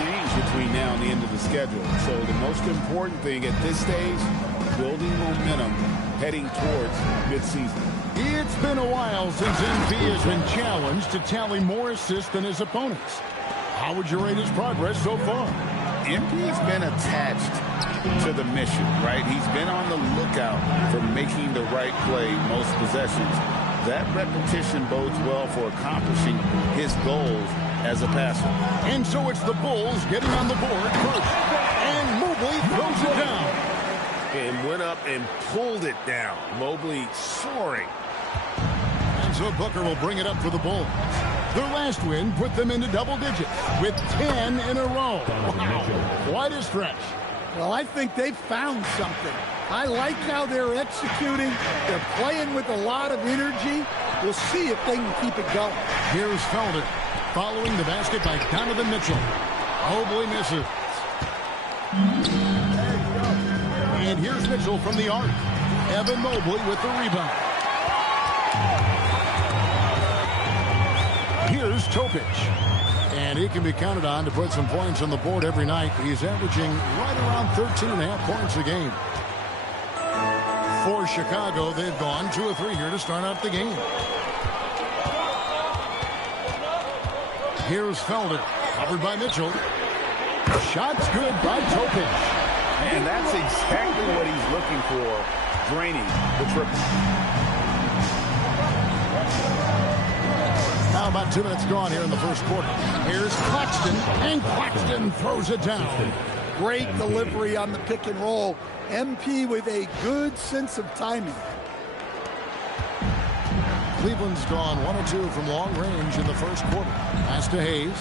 change between now and the end of the schedule. So the most important thing at this stage, building momentum heading towards midseason. It's been a while since MP has been challenged to tally more assists than his opponents. How would you rate his progress so far? MP's been attached to the mission, right? He's been on the lookout for making the right play most possessions. That repetition bodes well for accomplishing his goals as a passer. And so it's the Bulls getting on the board first. And Mobley throws it down. And went up and pulled it down. Mobley soaring. And so Booker will bring it up for the Bulls. Their last win put them into double digits with 10 in a row. Wow, quite a stretch. Well, I think they've found something. I like how they're executing. They're playing with a lot of energy. We'll see if they can keep it going. Here's Felder following the basket by Donovan Mitchell. Mobley misses. And here's Mitchell from the arc. Evan Mobley with the rebound. Here's Topic. And he can be counted on to put some points on the board every night. He's averaging right around 13.5 points a game. For Chicago, they've gone 2 of 3 here to start out the game. Here's Felder, covered by Mitchell. Shot's good by Topic. And that's exactly what he's looking for, draining the triple. Now about 2 minutes gone here in the first quarter. Here's Claxton, and Claxton throws it down. Great delivery on the pick and roll. MP with a good sense of timing. Cleveland's gone 1 of 2 from long range in the first quarter. Pass to Hayes.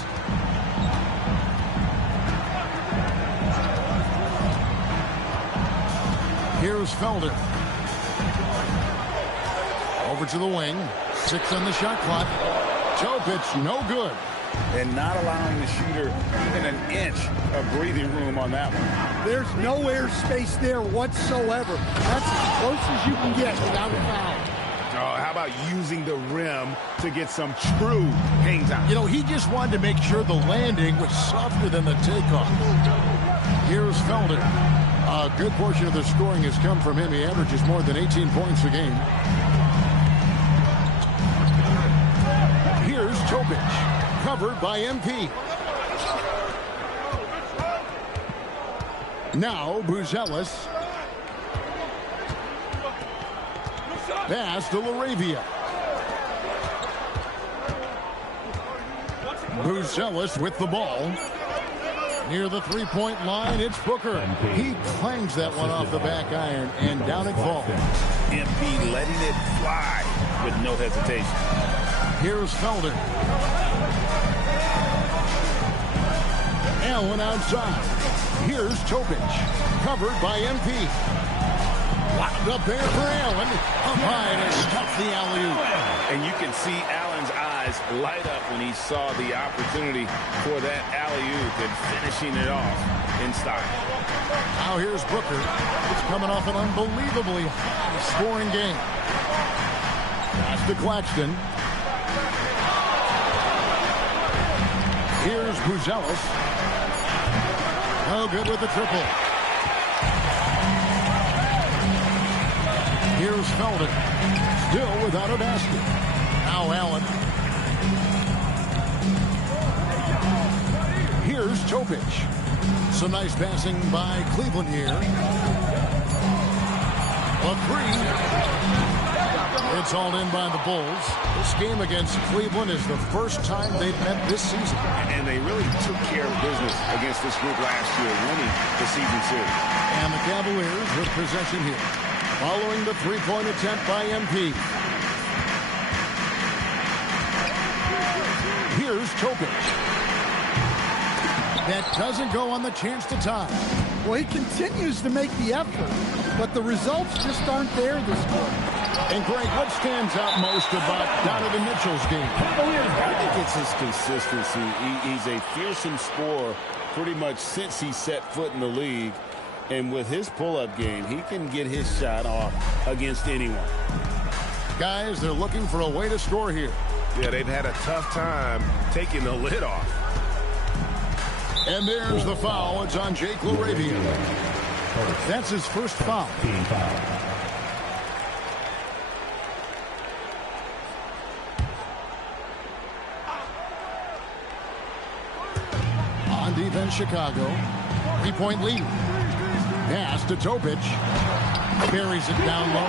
Here's Felder. Over to the wing. 6 on the shot clock. Topic, no good. And not allowing the shooter even an inch of breathing room on that one. There's no air space there whatsoever. That's as close as you can get without a foul. Oh, how about using the rim to get some true hang time? You know, he just wanted to make sure the landing was softer than the takeoff. Here's Felder. A good portion of the scoring has come from him. He averages more than 18 points a game. Here's Topic, covered by MP. Now Buzelis. Pass to LaRavia. Buzelis with the ball. Near the three-point line, it's Booker. He clangs that one off the back iron, and down it falls. MP letting it fly with no hesitation. Here's Felder. Allen outside. Here's Topic, covered by MP. Locked up there for Allen. Up high to stuff the alley-oop. And you can see Allen's eyes light up when he saw the opportunity for that alley-oop and finishing it off in style. Now here's Booker. He's coming off an unbelievably high-scoring game. Pass to Claxton. Here's Buzelis. No good with the triple. Here's Felder. Still without a basket. Now Allen. Here's Topic. Some nice passing by Cleveland here. A three. It's all in by the Bulls. This game against Cleveland is the first time they've met this season. And they really took care of business against this group last year, winning the season series. And the Cavaliers with possession here. Following the three-point attempt by MP. Here's Topic. That doesn't go on the chance to tie. Well, he continues to make the effort, but the results just aren't there this morning. And Greg, what stands out most about Donovan Mitchell's game? I think it's his consistency. He's a fearsome scorer pretty much since he set foot in the league. And with his pull-up game, he can get his shot off against anyone. Guys, they're looking for a way to score here. Yeah, they've had a tough time taking the lid off. And there's the foul. It's on Jake LaRavia. That's his first foul. Team foul. On defense, Chicago. 3-point lead. Pass to Topic. Carries it down low.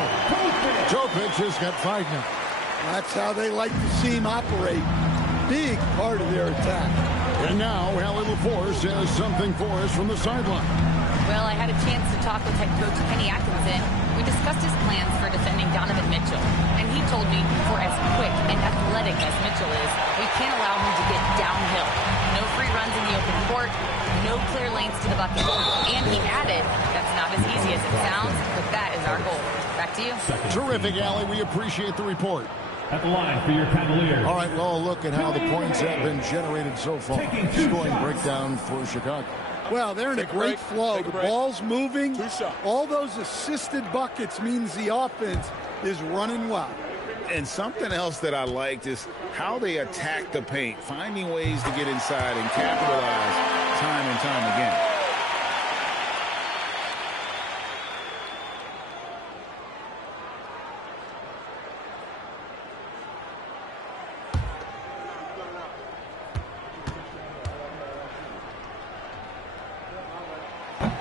Topic has got 5 now. That's how they like to see him operate. Big part of their attack. And now, Allie LaForce has something for us from the sideline. Well, I had a chance to talk with head coach Kenny Atkinson. We discussed his plans for defending Donovan Mitchell. And he told me for as quick and athletic as Mitchell is, we can't allow him to get downhill. No free runs in the open court, no clear lanes to the bucket. And he added, that's not as easy as it sounds, but that is our goal. Back to you. Terrific, Allie. We appreciate the report. At the line for your Cavaliers. All right, well, look at how the points have been generated so far. Scoring breakdown for Chicago. Well, they're in a great flow. The ball's moving. All those assisted buckets means the offense is running well. And something else that I liked is how they attack the paint, finding ways to get inside and capitalize time and time again.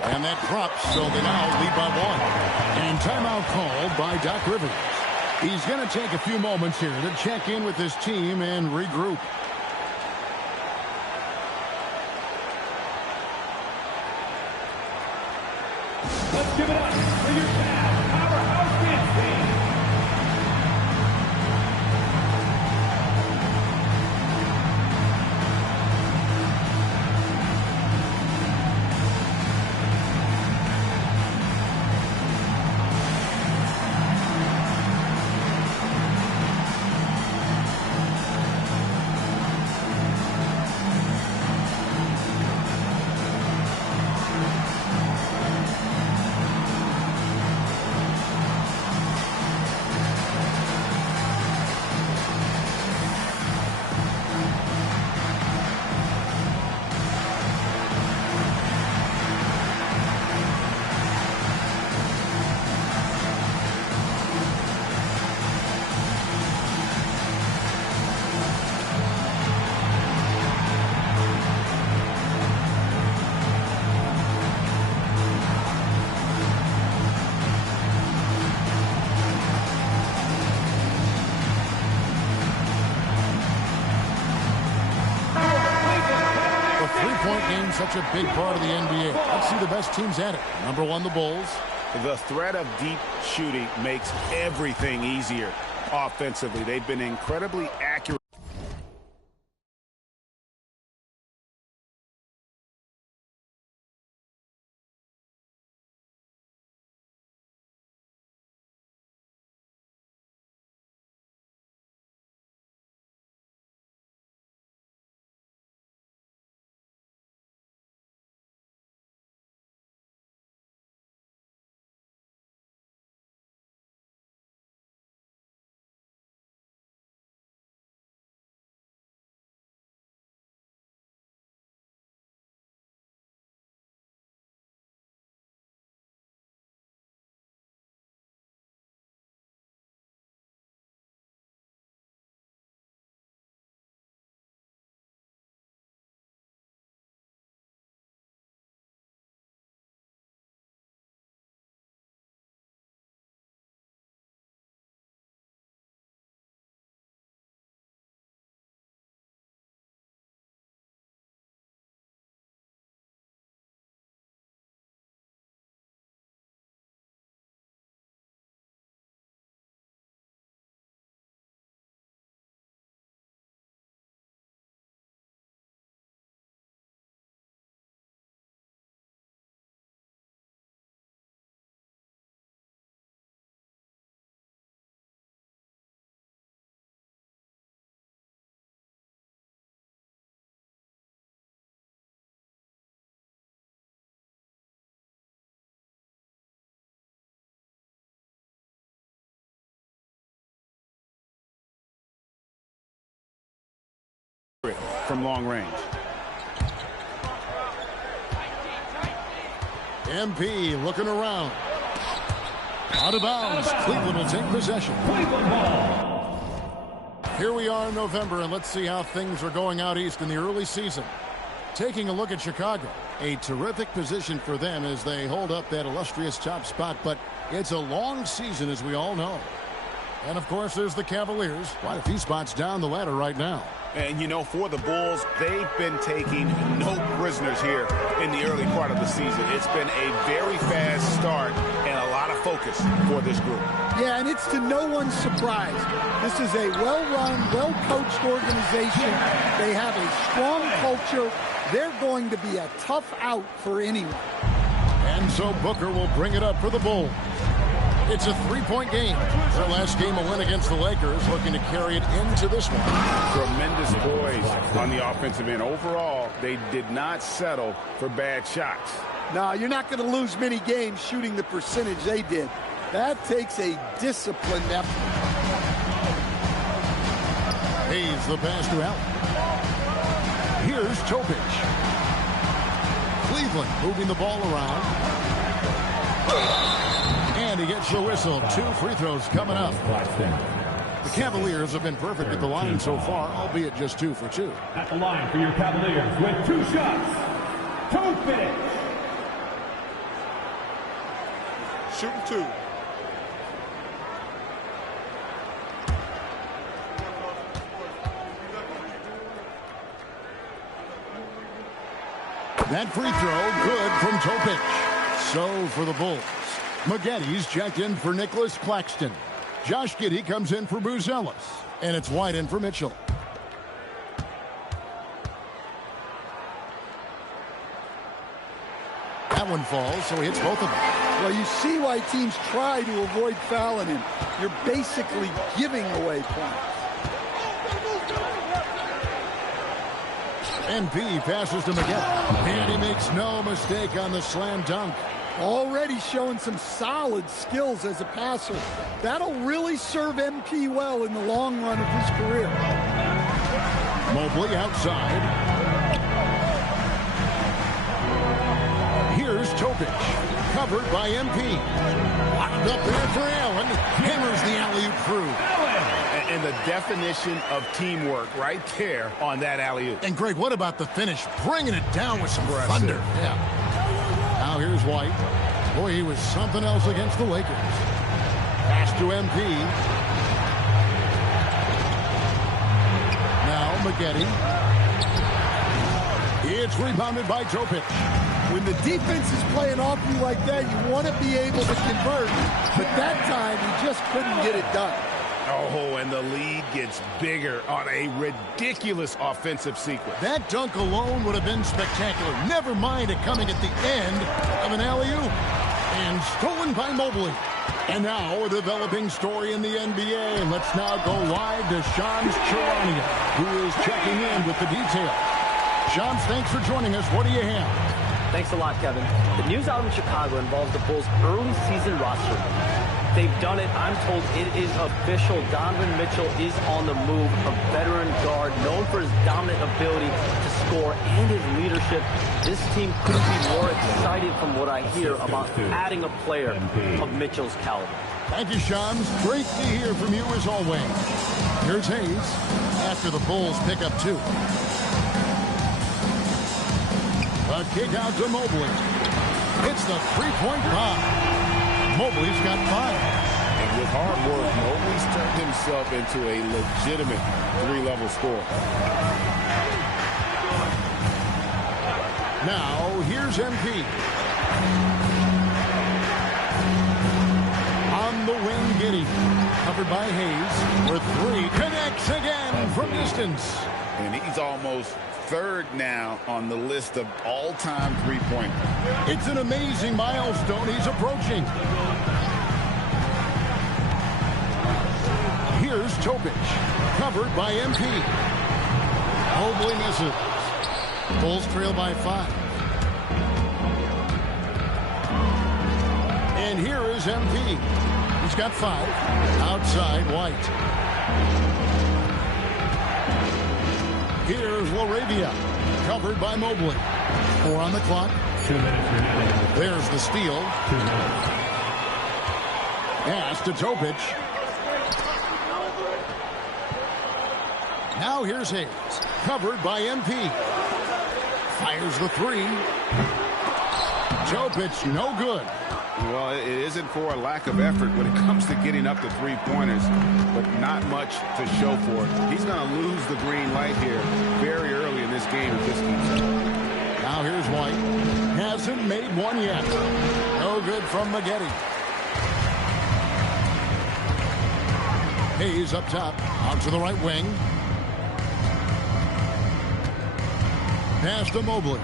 And that drops, so they now lead by 1. And timeout called by Doc Rivers. He's going to take a few moments here to check in with his team and regroup. Let's give it up for your Cavs Powerhouse Dance Team. Such a big part of the NBA. Let's see the best teams at it. Number 1, the Bulls. The threat of deep shooting makes everything easier offensively. They've been incredibly accurate. From long range. MP looking around. Out of bounds. Cleveland will take possession. Here we are in November, and let's see how things are going out east in the early season. Taking a look at Chicago. A terrific position for them as they hold up that illustrious top spot, but it's a long season, as we all know. And, of course, there's the Cavaliers. Quite a few spots down the ladder right now. And, you know, for the Bulls, they've been taking no prisoners here in the early part of the season. It's been a very fast start and a lot of focus for this group. Yeah, and it's to no one's surprise. This is a well-run, well-coached organization. They have a strong culture. They're going to be a tough out for anyone. And so Booker will bring it up for the Bulls. It's a three-point game. Their last game a win against the Lakers, looking to carry it into this one. Tremendous poise on the offensive end. Overall, they did not settle for bad shots. No, you're not going to lose many games shooting the percentage they did. That takes a disciplined effort. Hayes the pass to Allen. Here's Topic. Cleveland moving the ball around. And he gets the whistle. 2 free throws coming up. The Cavaliers have been perfect at the line so far, albeit just 2 for 2. At the line for your Cavaliers with 2 shots. Topic. Shooting 2. That free throw good from Topic. So for the Bulls, Maggetti's checked in for Nicholas Claxton. Josh Giddey comes in for Buzelis. And it's White in for Mitchell. That one falls, so he hits both of them. Well, you see why teams try to avoid fouling him. You're basically giving away points. MP passes to Maggetti. And he makes no mistake on the slam dunk. Already showing some solid skills as a passer. That'll really serve MP well in the long run of his career. Mobley outside. Here's Topic. Covered by MP. Locked up there for Allen. Hammers the alley-oop through. And the definition of teamwork right there on that alley-oop. And Greg, what about the finish? Bringing it down with some thunder. Yeah. Now here's White. Boy, he was something else against the Lakers. Pass to MP. Now Maggetti. It's rebounded by Topic. When the defense is playing off you like that, you want to be able to convert. But that time, he just couldn't get it done. Oh, and the lead gets bigger on a ridiculous offensive sequence. That dunk alone would have been spectacular. Never mind it coming at the end of an alley-oop. And stolen by Mobley. And now a developing story in the NBA. Let's now go live to Shams Charania, who is checking in with the details. Shams, thanks for joining us. What do you have? Thanks a lot, Kevin. The news out in Chicago involves the Bulls' early season roster. They've done it. I'm told it is official. Donovan Mitchell is on the move, a veteran guard known for his dominant ability to score and his leadership. This team couldn't be more excited from what I hear about adding a player of Mitchell's caliber. Thank you, Shams. Great to hear from you as always. Here's Hayes after the Bulls pick up 2. A kick out to Mobley. Hits the three-point bomb. Mobley's got 5. And with hard work, Mobley's turned himself into a legitimate 3-level scorer. Now, here's MP. On the wing, Giddey. Covered by Hayes. For 3. Connects again from distance. And he's almost 3rd now on the list of all-time three-pointers. It's an amazing milestone he's approaching. Here's Topic, covered by MP. Mobley misses. Bulls trail by 5. And here is MP. He's got 5. Outside, White. Here's LaRavia, covered by Mobley. 4 on the clock, 2 minutes remaining. There's the steal. 2 minutes. Pass to Topic. Now here's Hayes. Covered by MP. Fires the three. Topic, no good. Well, it isn't for a lack of effort when it comes to getting up the three-pointers, but not much to show for it. He's going to lose the green light here very early in this game if this keeps up. Now here's White. Hasn't made one yet. No good from Maggette. Hayes up top. Out to the right wing. Pass to Mobley.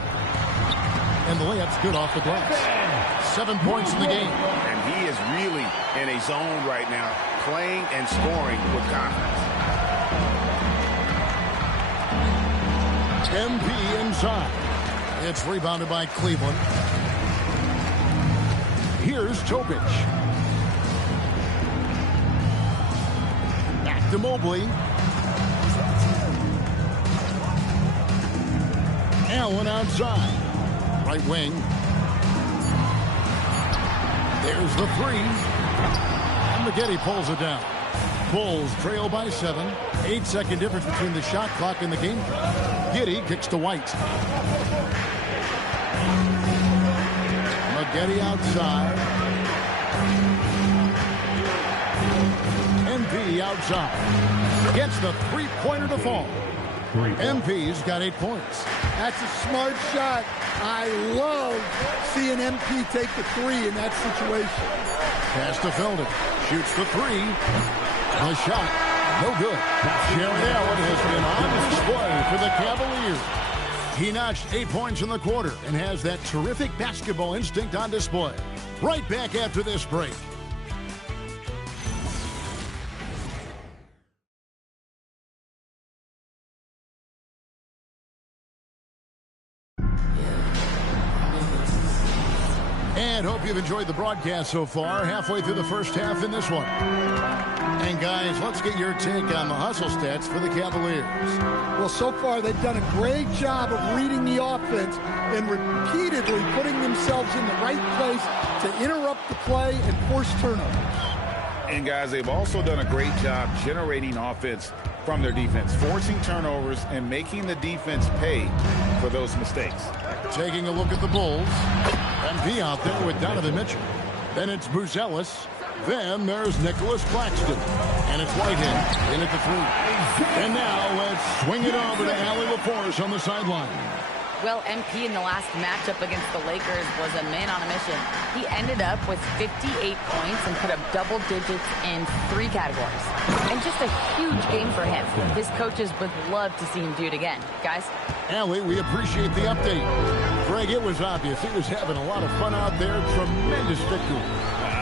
And the layup's good off the glass. 7 points in the game. And he is really in a zone right now, playing and scoring with confidence. MP inside. It's rebounded by Cleveland. Here's Topic. Back to Mobley. Allen outside. Right wing. There's the three. And Maggette pulls it down. Bulls trail by 7. 8-second difference between the shot clock and the game. Giddey kicks to White. Maggette outside. MP outside. Gets the three-pointer to fall. MP's got 8 points. That's a smart shot. I love seeing MP take the three in that situation. Pass to Felden. Shoots the three. A shot. No good. Jared Allen has been on display for the Cavaliers. He notched 8 points in the quarter and has that terrific basketball instinct on display. Right back after this break. And hope you've enjoyed the broadcast so far. Halfway through the first half in this one. And guys, let's get your take on the hustle stats for the Cavaliers. Well, so far they've done a great job of reading the offense and repeatedly putting themselves in the right place to interrupt the play and force turnovers. And guys, they've also done a great job generating offense from their defense, forcing turnovers and making the defense pay for those mistakes. Taking a look at the Bulls. MP out there with Donovan Mitchell. Then it's Buzelis. Then there's Nicholas Claxton. And it's Whitehead in at the three. And now let's swing it over to Allie LaForce on the sideline. Well, MP in the last matchup against the Lakers was a man on a mission. He ended up with 58 points and put up double digits in 3 categories. And just a huge game for him. His coaches would love to see him do it again. Guys? Allie, we appreciate the update. Greg, it was obvious. He was having a lot of fun out there. Tremendous victory.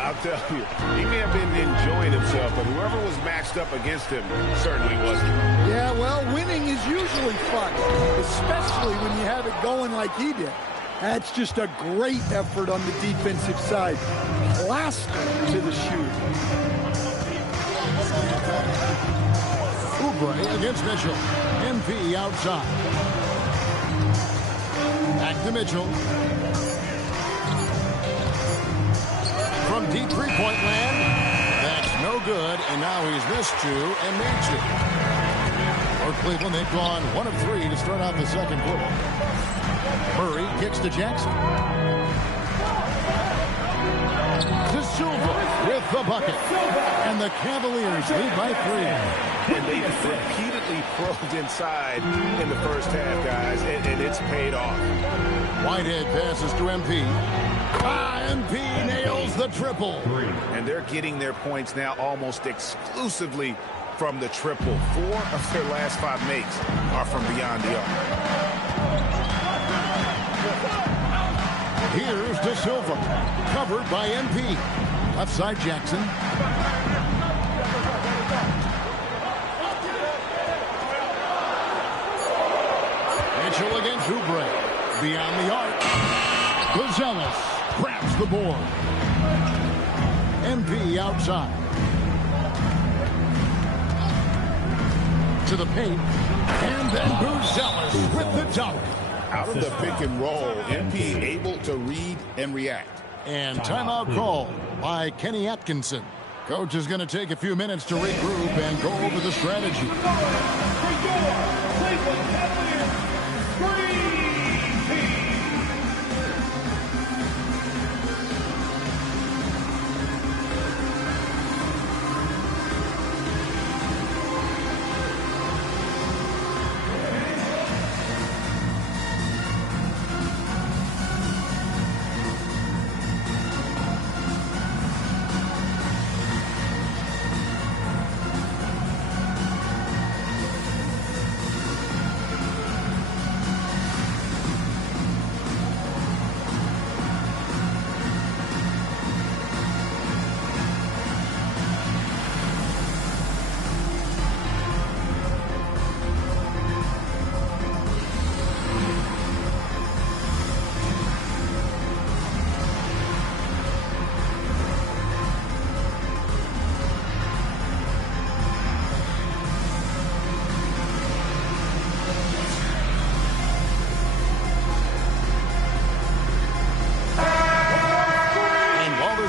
I'll tell you, he may have been enjoying himself, but whoever was matched up against him certainly wasn't. Yeah, well, winning is usually fun, especially when you have it going like he did. That's just a great effort on the defensive side. Plaster to the shoot. Oubre against Mitchell. MP outside. Back to Mitchell. From deep three-point land. That's no good, and now he's missed 2 and made 2. For Cleveland, they've gone 1 of 3 to start out the second quarter. Murray kicks to Jackson. To Silva with the bucket. And the Cavaliers lead by 3. And they repeatedly probed inside in the first half, guys, and it's paid off. Whitehead passes to MP. MP nails the triple. And they're getting their points now almost exclusively from the triple. 4 of their last 5 makes are from beyond the arc. Here's De Silva, covered by MP. Left side Jackson. Mitchell against Oubre. Beyond the arc. Buzelis grabs the board. MP outside. To the paint. And then Buzelis with the dunk. Out of the pick and roll, MP able to read and react. And timeout call by Kenny Atkinson. Coach is going to take a few minutes to regroup and go over the strategy.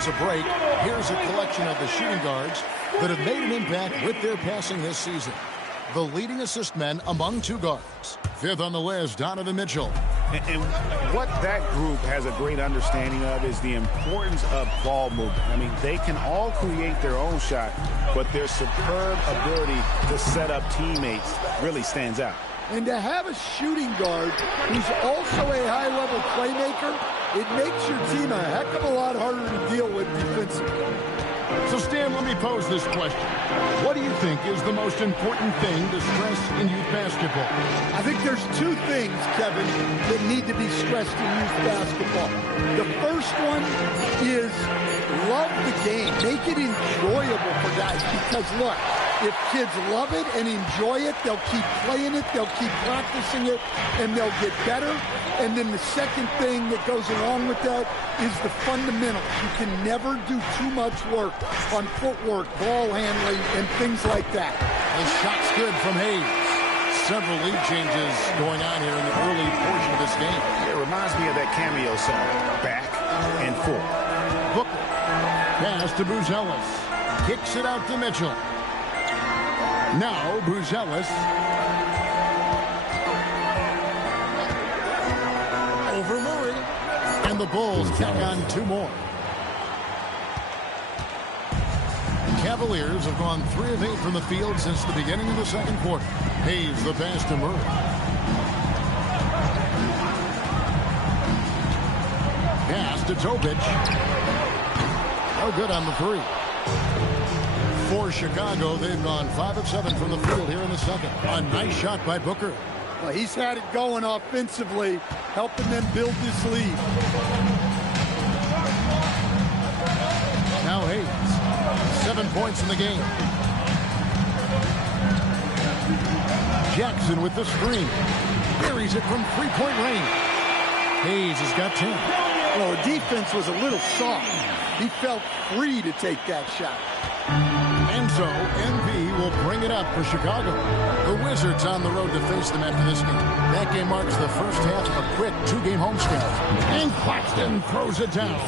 A break. Here's a collection of the shooting guards that have made an impact with their passing this season. The leading assist men among two guards. Fifth on the list, Donovan Mitchell. And what that group has a great understanding of is the importance of ball movement. I mean, they can all create their own shot, but their superb ability to set up teammates really stands out. And to have a shooting guard who's also a high-level playmaker, it makes your team a heck of a lot harder to deal with defensively. So, Stan, let me pose this question. What do you think is the most important thing to stress in youth basketball? I think there's two things, Kevin, that need to be stressed in youth basketball. The first one is love the game. Make it enjoyable for guys because, look, if kids love it and enjoy it, they'll keep playing it, they'll keep practicing it, and they'll get better. And then the second thing that goes along with that is the fundamentals. You can never do too much work on footwork, ball handling, and things like that. The shot's good from Hayes. Several lead changes going on here in the early portion of this game. It reminds me of that cameo song, Back and Forth. Booker, pass to Buzelis. Kicks it out to Mitchell. Now Buzelis. Over Murray. And the Bulls tack on two more. Cavaliers have gone 3 of 8 from the field since the beginning of the second quarter. Hayes the pass to Murray. Pass to Topic. No good on the three. For Chicago, they've gone 5 of 7 from the field here in the second. A nice shot by Booker. Well, he's had it going offensively, helping them build this lead. Now Hayes, 7 points in the game. Jackson with the screen. Buries it from three-point range. Hayes has got 10. Well, the defense was a little soft. He felt free to take that shot. And so, MP will bring it up for Chicago. The Wizards on the road to face them after this game. That game marks the first half of a quick 2-game homestand. And Claxton throws it down.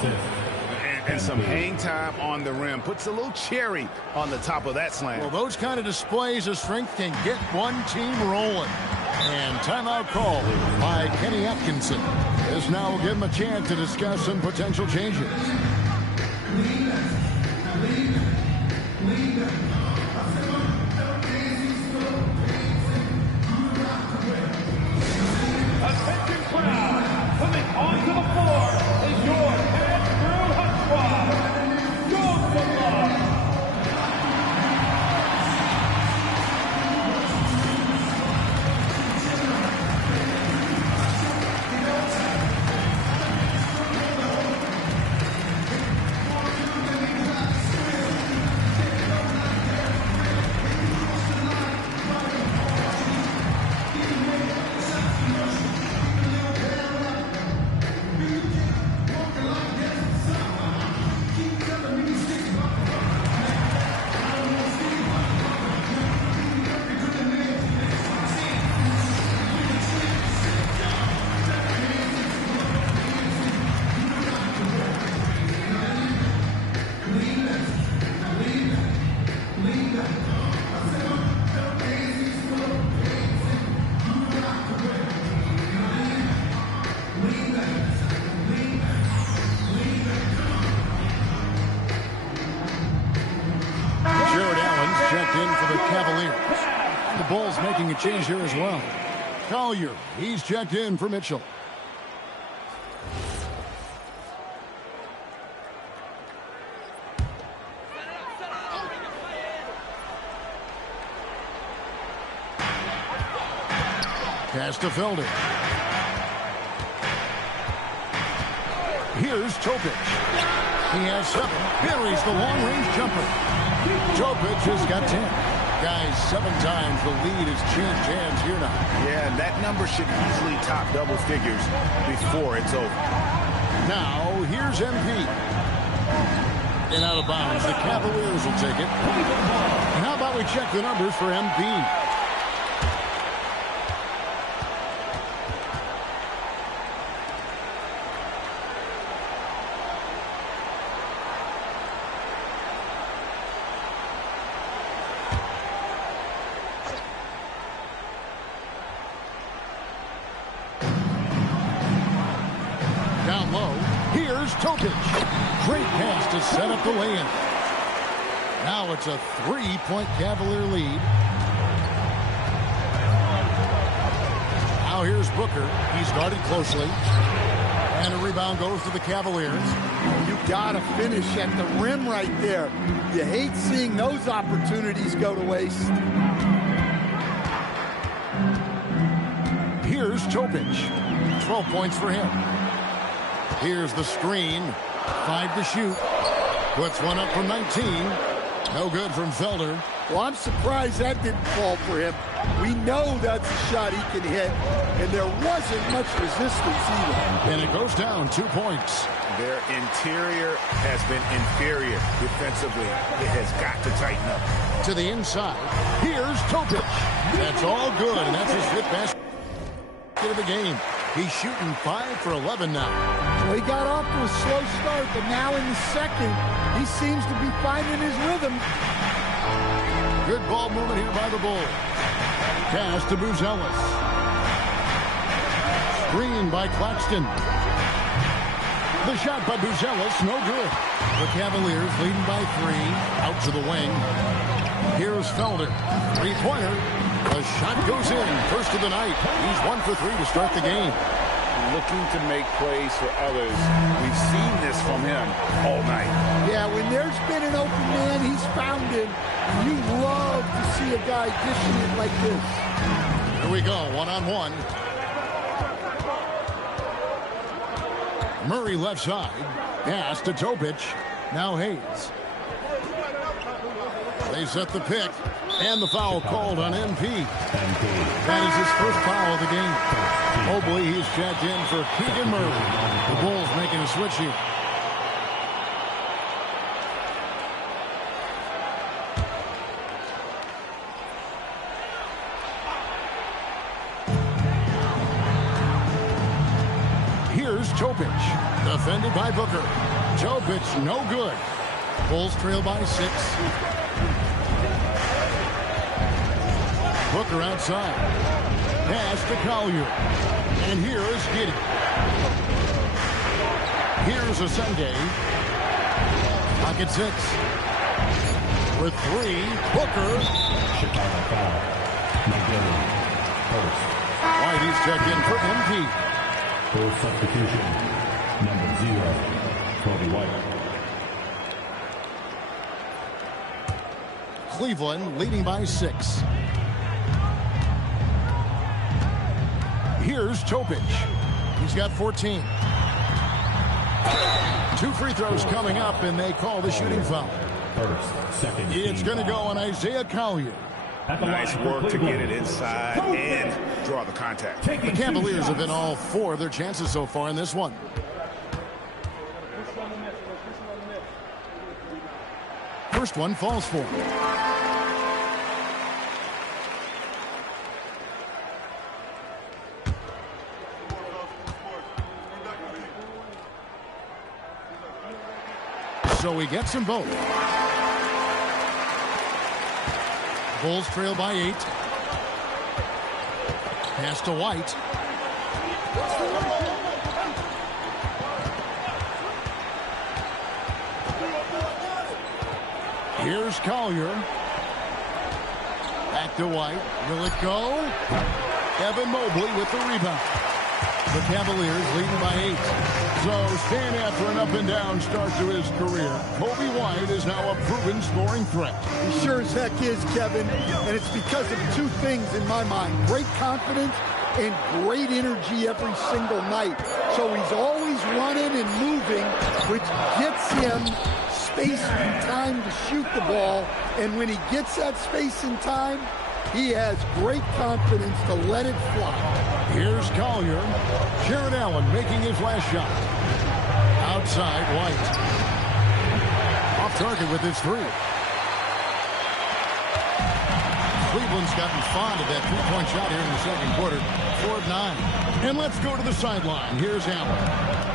And some hang time on the rim. Puts a little cherry on the top of that slam. Well, those kind of displays of strength can get one team rolling. And timeout call by Kenny Atkinson. This now will give him a chance to discuss some potential changes. Attention crowd, coming onto the floor is your head crew hot squad. Show some love. Bulls making a change here as well. Collier, he's checked in for Mitchell. Pass to Felder. Here's Topic. He has 7. Buries the long-range jumper. Topic has got 10. Guys, 7 times the lead has changed hands here now. Yeah, that number should easily top double figures before it's over. Now, here's MP. And out of bounds, the Cavaliers will take it. And how about we check the numbers for MP? Down low, here's Topic. Great pass to set up the lay-in. Now it's a 3-point Cavalier lead. Now here's Booker. He's guarded closely. And a rebound goes to the Cavaliers. You gotta finish at the rim right there. You hate seeing those opportunities go to waste. Here's Topic. 12 points for him. Here's the screen. 5 to shoot. Puts one up from 19. No good from Felder. Well, I'm surprised that didn't fall for him. We know that's a shot he can hit, and there wasn't much resistance either. And it goes down 2 points. Their interior has been inferior defensively. It has got to tighten up. To the inside. Here's Topic. That's all good, and that's his 5th basket of the game. He's shooting 5 for 11 now. Well, he got off to a slow start, but now in the second, he seems to be finding his rhythm. Good ball movement here by the Bulls. Pass to Buzelis. Screen by Claxton. The shot by Buzelis, no good. The Cavaliers leading by 3. Out to the wing. Here's Felder. 3-pointer. The shot goes in. First of the night. He's 1 for 3 to start the game. Looking to make plays for others. We've seen this from him all night. Yeah, when there's been an open man, he's found him. You love to see a guy dishing it like this. Here we go, one-on-one. Murray left side. Pass to Topic. Now Hayes. They set the pick. And the foul called on MP. That is his first foul of the game. Mobley, he's checked in for Keegan Murray. The Bulls making a switch here. Here's Topic. Defended by Booker. Topic, no good. Bulls trail by 6. Booker outside. Pass to Collier. And here is Giddey. Here's Ascende. Pocket 6. With 3, Booker. Chicago foul. McGill. First. Whitey's checked in for MP. First substitution. Number 0. Kobe White. Cleveland leading by 6. Here's Topic. He's got 14. 2 free throws coming up, and they call the shooting foul. First, second. It's going to go on Isaiah Collier. Nice work to get it inside and draw the contact. The Cavaliers have been all 4 of their chances so far in this one. First one falls for him. So he gets them both. Bulls trail by 8. Pass to White. Here's Collier. Back to White. Will it go? Evan Mobley with the rebound. The Cavaliers leading by 8. So staying after an up-and-down start to his career, Coby White is now a proven scoring threat. He sure as heck is, Kevin. And it's because of two things in my mind. Great confidence and great energy every single night. So he's always running and moving, which gets him space and time to shoot the ball. And when he gets that space and time, he has great confidence to let it fly. Here's Collier. Jared Allen making his last shot. Outside, White. Off target with his 3. Cleveland's gotten fond of that three-point shot here in the second quarter. 4 of 9. And let's go to the sideline. Here's Allen.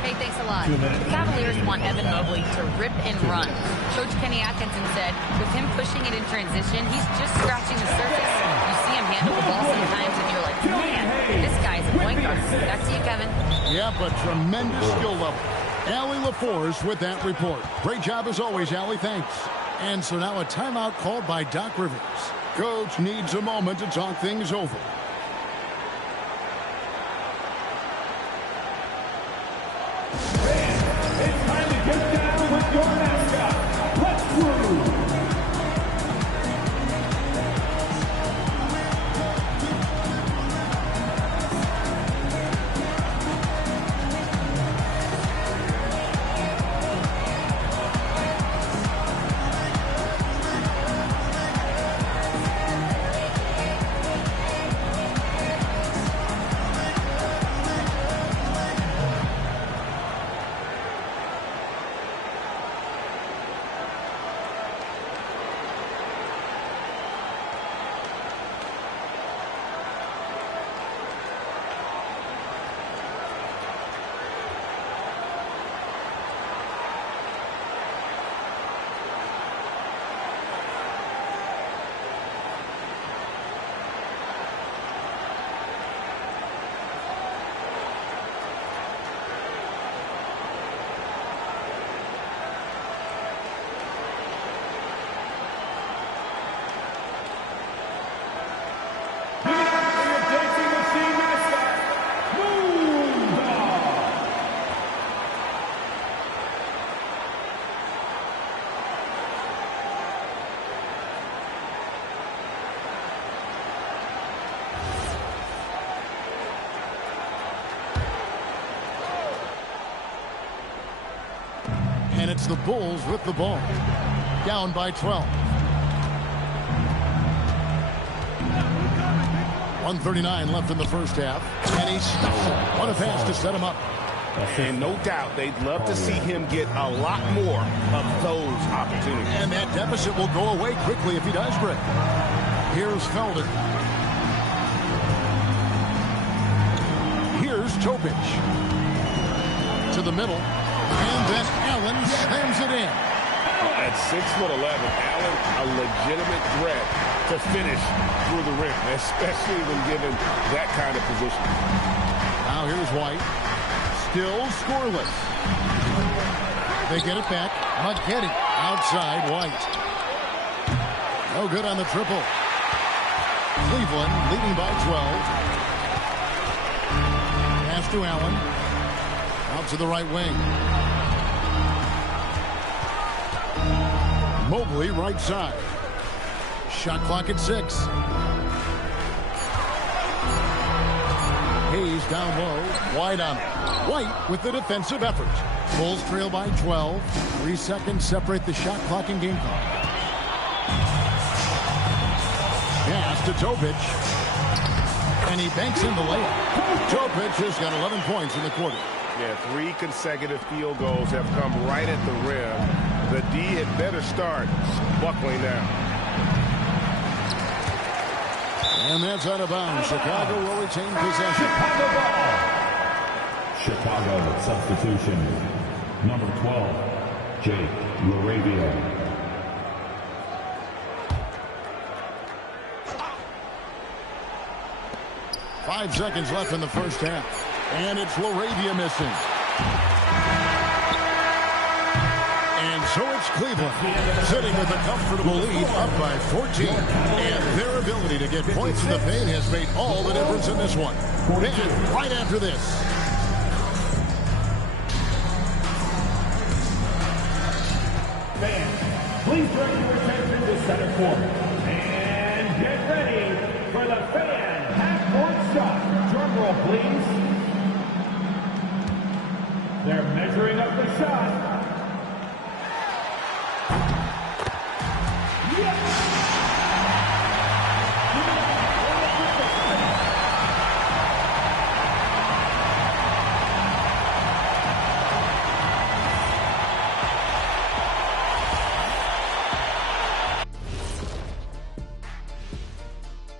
Hey, thanks a lot. The Cavaliers want Evan Mobley to rip and run. Coach Kenny Atkinson said with him pushing it in transition, he's just scratching the surface. You see him handle the ball sometimes, and you're like, man, this guy's a point guard. Back to you, Kevin. Yeah, but tremendous skill level. Allie LaForce with that report. Great job as always, Allie. Thanks. And so now a timeout called by Doc Rivers. Coach needs a moment to talk things over. It's time to get down with your mascot. Let's move. And it's the Bulls with the ball. Down by 12. 1:39 left in the first half. And he stuffs it. What a pass to set him up. And no doubt they'd love to see him get a lot more of those opportunities. And that deficit will go away quickly if he does break. Here's Felder. Here's Topic. To the middle. And then Allen slams it in. At 6'11", Allen, a legitimate threat to finish through the rim, especially when given that kind of position. Now here's White. Still scoreless. They get it back. Muggeti outside White. No good on the triple. Cleveland leading by 12. Pass to Allen. Out to the right wing. Mobley right side. Shot clock at 6. Hayes down low. White on it. White with the defensive effort. Bulls trail by 12. 3 seconds separate the shot clock and game clock. Pass to Topic. And he banks in the layup. Topic has got 11 points in the quarter. Yeah, 3 consecutive field goals have come right at the rim. The D had better start buckling down. And that's out of bounds. Chicago will retain possession. Chicago substitution. Number 12, Jake LaRavia. Five seconds left in the first half. And it's LaRavia missing. And So it's Cleveland sitting with a comfortable lead up by 14. And their ability to get points in the paint has made all the difference in this one. Then, right after this. Fans, please direct your attention to center court. And get ready for the fan half-court shot. Drum roll, please. They're measuring up the shot.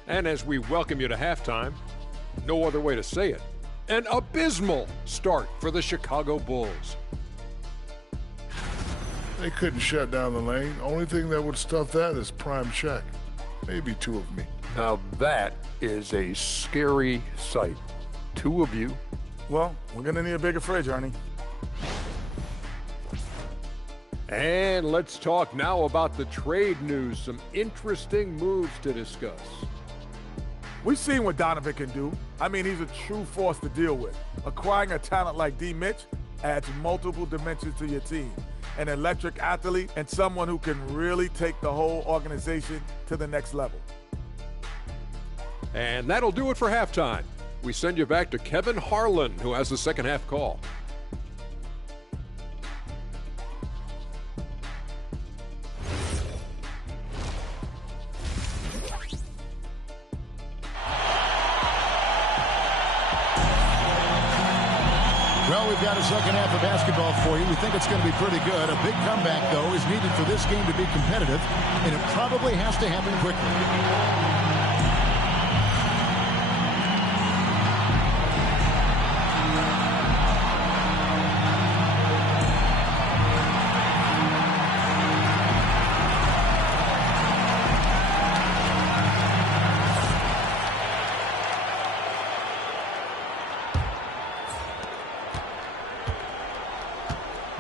And as we welcome you to halftime, no other way to say it, an abysmal start for the Chicago Bulls. They couldn't shut down the lane. Only thing that would stuff that is prime check. Maybe two of me. Now that is a scary sight. Two of you. Well, we're going to need a bigger fridge, Ernie. And let's talk now about the trade news. Some interesting moves to discuss. We've seen what Donovan can do. I mean, he's a true force to deal with. Acquiring a talent like D. Mitch adds multiple dimensions to your team. An electric athlete and someone who can really take the whole organization to the next level. And that'll do it for halftime. We send you back to Kevin Harlan, who has the second half call. Well, we've got a second half of basketball for you. We think it's going to be pretty good. A big comeback, though, is needed for this game to be competitive, and it probably has to happen quickly.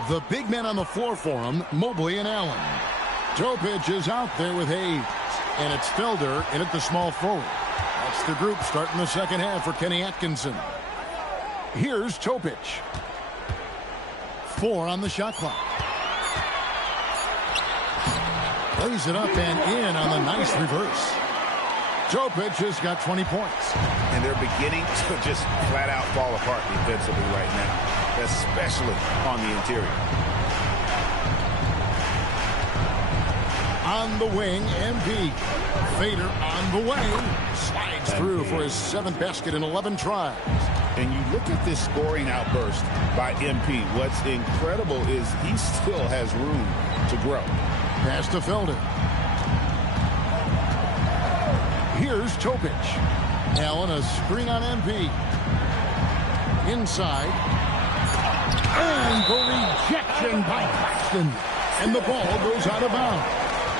The big men on the floor for him, Mobley and Allen. Topic is out there with Hayes. And it's Felder in at the small forward. That's the group starting the second half for Kenny Atkinson. Here's Topic. 4 on the shot clock. Lays it up and in on the nice reverse. Topic has got 20 points. And they're beginning to just flat out fall apart defensively right now, especially on the interior. On the wing, MP. Fader on the wing. Slides through for his 7th basket in 11 tries. And you look at this scoring outburst by MP. What's incredible is he still has room to grow. Pass to Felder. Here's Topic. Allen a screen on MP. Inside. And the rejection by Claxton. And the ball goes out of bounds.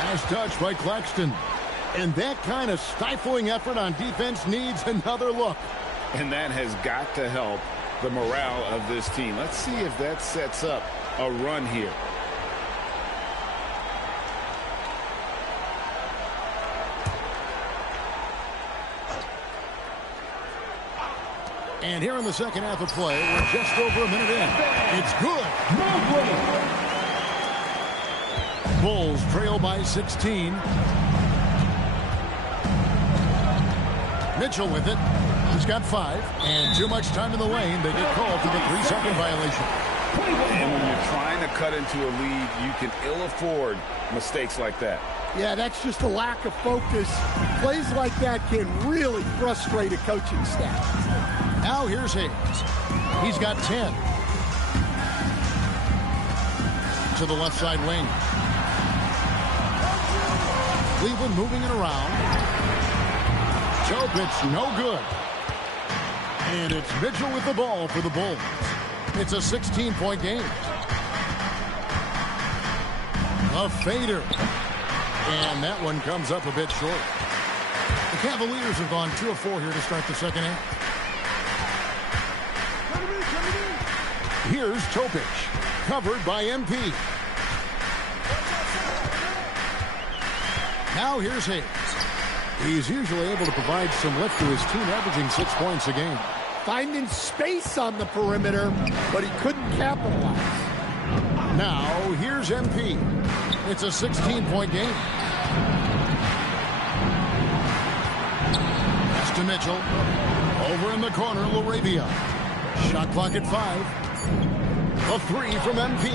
Nice touch by Claxton. And that kind of stifling effort on defense needs another look. And that has got to help the morale of this team. Let's see if that sets up a run here. And here in the second half of play, we're just over a minute in. It's good. Bulls trail by 16. Mitchell with it. He's got 5. And too much time in the lane. They get called for the 3-second violation. And when you're trying to cut into a lead, you can ill afford mistakes like that. Yeah, that's just a lack of focus. Plays like that can really frustrate a coaching staff. Now here's Hayes. He's got 10. To the left side wing. Cleveland moving it around. Topic no good. And it's Mitchell with the ball for the Bulls. It's a 16-point game. A fader. And that one comes up a bit short. The Cavaliers have gone 2 of 4 here to start the second half. Here's Topic, covered by MP. Now here's Hayes. He's usually able to provide some lift to his team, averaging 6 points a game. Finding space on the perimeter, but he couldn't capitalize. Now here's MP. It's a 16-point game. Pass to Mitchell. Over in the corner, LaRavia. Shot clock at 5. A 3 from MP.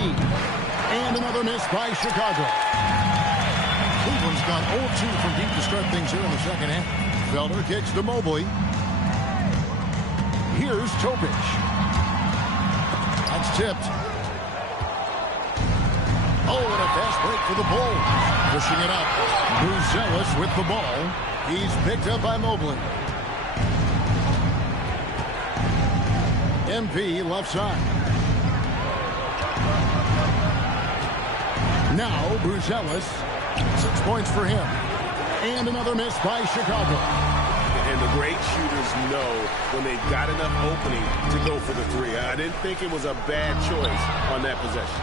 And another miss by Chicago. Cleveland's gone 0-2 from deep to start things here in the second half. Felder kicks to Mobley. Here's Topic. That's tipped. Oh, and a fast break for the Bulls. Pushing it up. Buzelis with the ball. He's picked up by Mobley. MP left side. Now Buzelis. 6 points for him. And another miss by Chicago. And the great shooters know when they've got enough opening to go for the three. I didn't think it was a bad choice on that possession.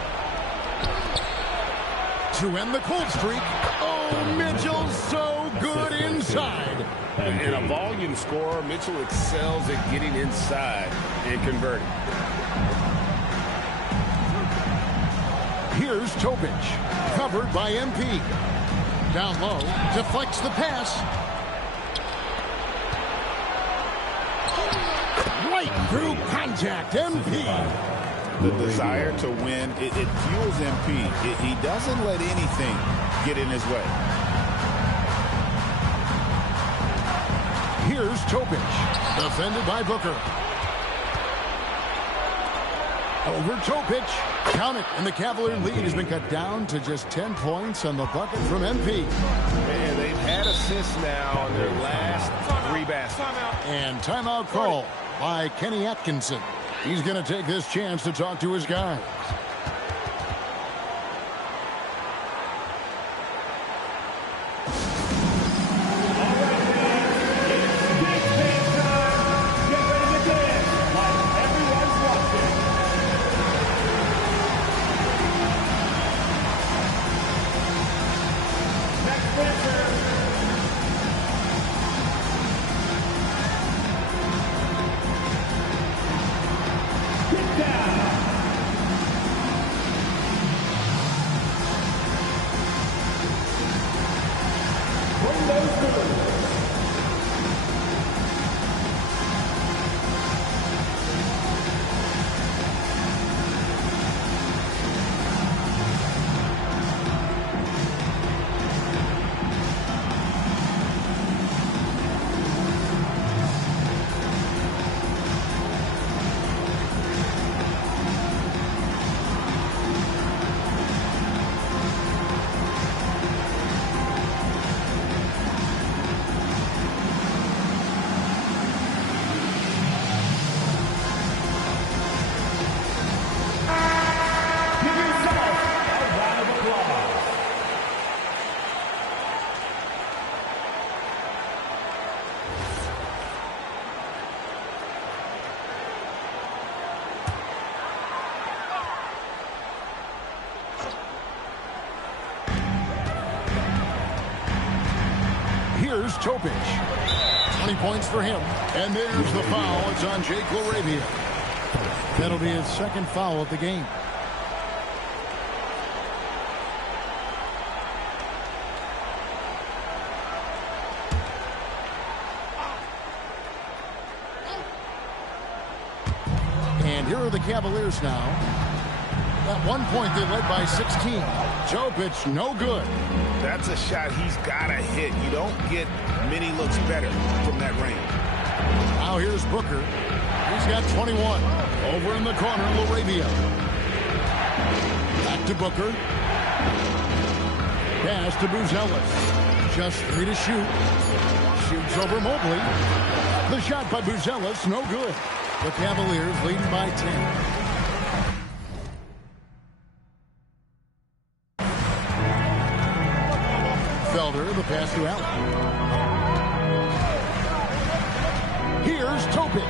To end the cold streak. Oh, Mitchell's so good inside. And a volume scorer, Mitchell excels at getting inside and converting. Here's Topic. Covered by MP. Down low. Deflects the pass. Right through contact. MP. The desire to win, it fuels MP. He doesn't let anything get in his way. Here's Topic. Defended by Booker. Over Topic. Count it. And the Cavalier lead has been cut down to just 10 points on the bucket from MP. Man, they've had assists now on their last 3 baskets. And timeout call by Kenny Atkinson. He's going to take this chance to talk to his guys. Here's Topic. 20 points for him. And there's the foul. It's on Jake LaRavia. That'll be his second foul of the game. And here are the Cavaliers now. At one point, they led by 16. Topic, no good. That's a shot he's got to hit. You don't get many looks better from that range. Now here's Booker. He's got 21. Over in the corner, LaRavia. Back to Booker. Pass to Buzelis. Just 3 to shoot. Shoots over Mobley. The shot by Buzelis, no good. The Cavaliers leading by 10. Felder, the pass to Allen. Here's Topic.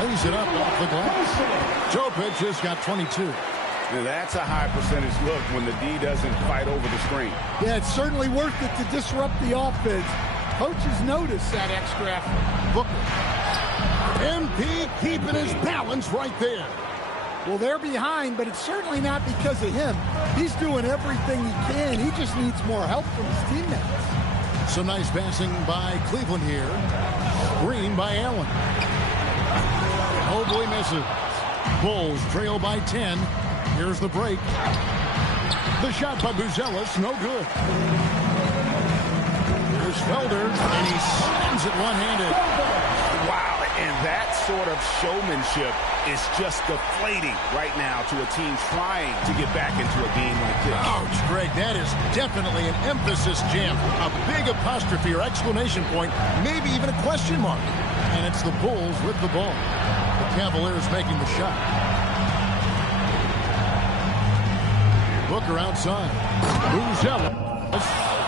Lays it up off the glass. Topic has got 22. Now that's a high percentage look when the D doesn't fight over the screen. Yeah, it's certainly worth it to disrupt the offense. Coaches notice that extra effort. Booker. MP keeping his balance right there. Well, they're behind, but it's certainly not because of him. He's doing everything he can. He just needs more help from his teammates. Some nice passing by Cleveland here. Screen by Allen. Mobley misses. Bulls trail by 10. Here's the break. The shot by Buzelis, no good. Here's Felder, and he slams it one-handed. Wow, and that sort of showmanship is just deflating right now to a team trying to get back into a game like this. Ouch, Greg, that is definitely an emphasis jam. A big apostrophe or exclamation point, maybe even a question mark. And it's the Bulls with the ball. The Cavaliers making the shot. Booker outside. Buzelis.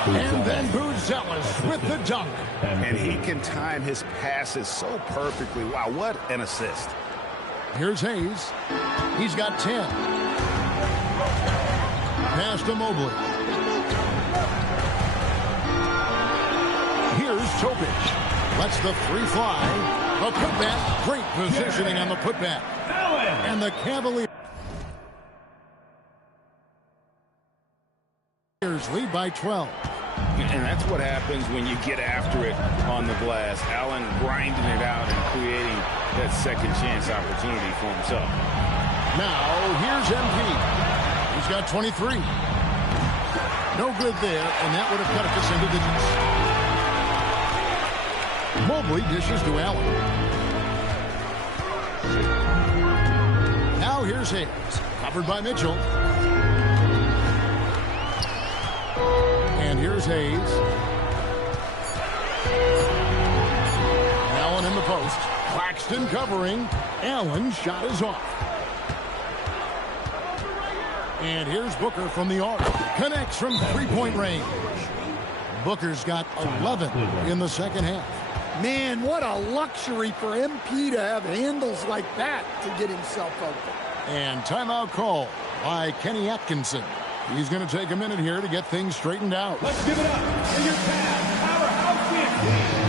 And then Buzelis with the dunk. And he can time his passes so perfectly. Wow, what an assist. Here's Hayes. He's got 10. Pass to Mobley. Here's Topic. Lets the three fly. The putback. Great positioning on the putback. And the Cavaliers lead by 12. And that's what happens when you get after it on the glass. Allen grinding it out and creating that second chance opportunity for himself. Now, here's MP. He's got 23. No good there, and that would have cut it to single digits. Mobley dishes to Allen. Now here's Hayes. Covered by Mitchell. And here's Hayes. Allen in the post. Claxton covering. Allen's shot is off. And here's Booker from the arc. Connects from three-point range. Booker's got 11 in the second half. Man, what a luxury for MP to have handles like that to get himself open. And timeout call by Kenny Atkinson. He's going to take a minute here to get things straightened out. Let's give it up for your Cavs powerhouse champion.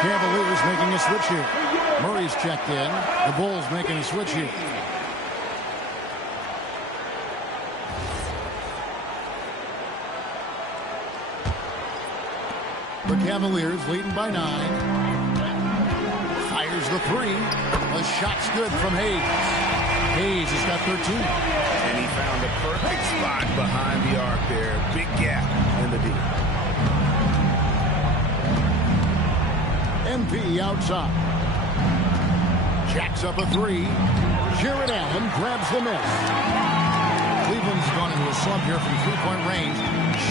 Cavaliers making a switch here. Murray's checked in. The Bulls making a switch here. The Cavaliers leading by 9. Fires the three. The shot's good from Hayes. Hayes has got 13. And he found the perfect spot behind the arc there. Big gap in the D. MP outside. Jacks up a three. Jarrett Allen grabs the miss. Cleveland's gone into a slump here from three-point range,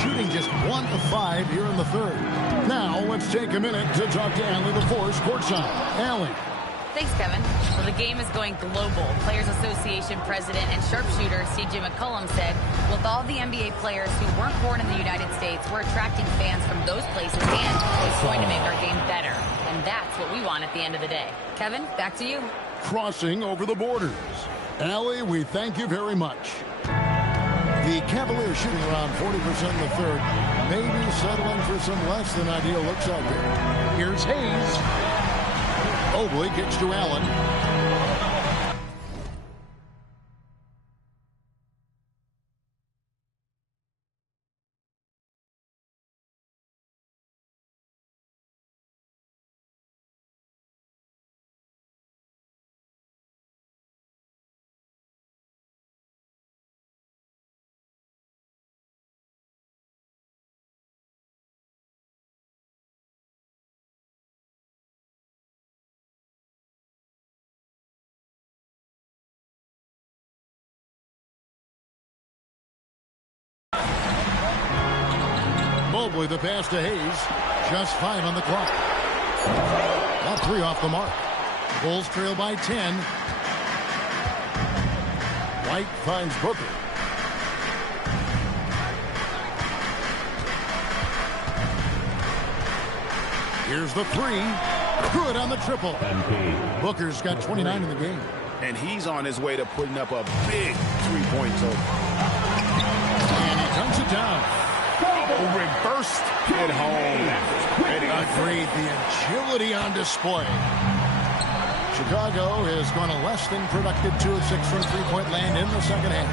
shooting just 1 of 5 here in the third. Now let's take a minute to talk to Allen LaForce courtside. Allen. Thanks, Kevin. Well, the game is going global. Players Association President and sharpshooter C.J. McCollum said, with all the NBA players who weren't born in the United States, we're attracting fans from those places, and it's going to make our game better. And that's what we want at the end of the day. Kevin, back to you. Crossing over the borders. Allie, we thank you very much. The Cavaliers shooting around 40% in the third, maybe settling for some less than ideal looks out there. Here's Hayes. Mobley kicks to Allen. Mobley, the pass to Hayes. Just 5 on the clock. About 3 off the mark. Bulls trail by 10. White finds Booker. Here's the 3. Good on the triple. Booker's got 29 in the game. And he's on his way to putting up a big three-point total. And he dunks it down. Reversed at home. Agreed. The agility on display. Chicago has gone a less than productive 2 of 6 from three-point land in the second half.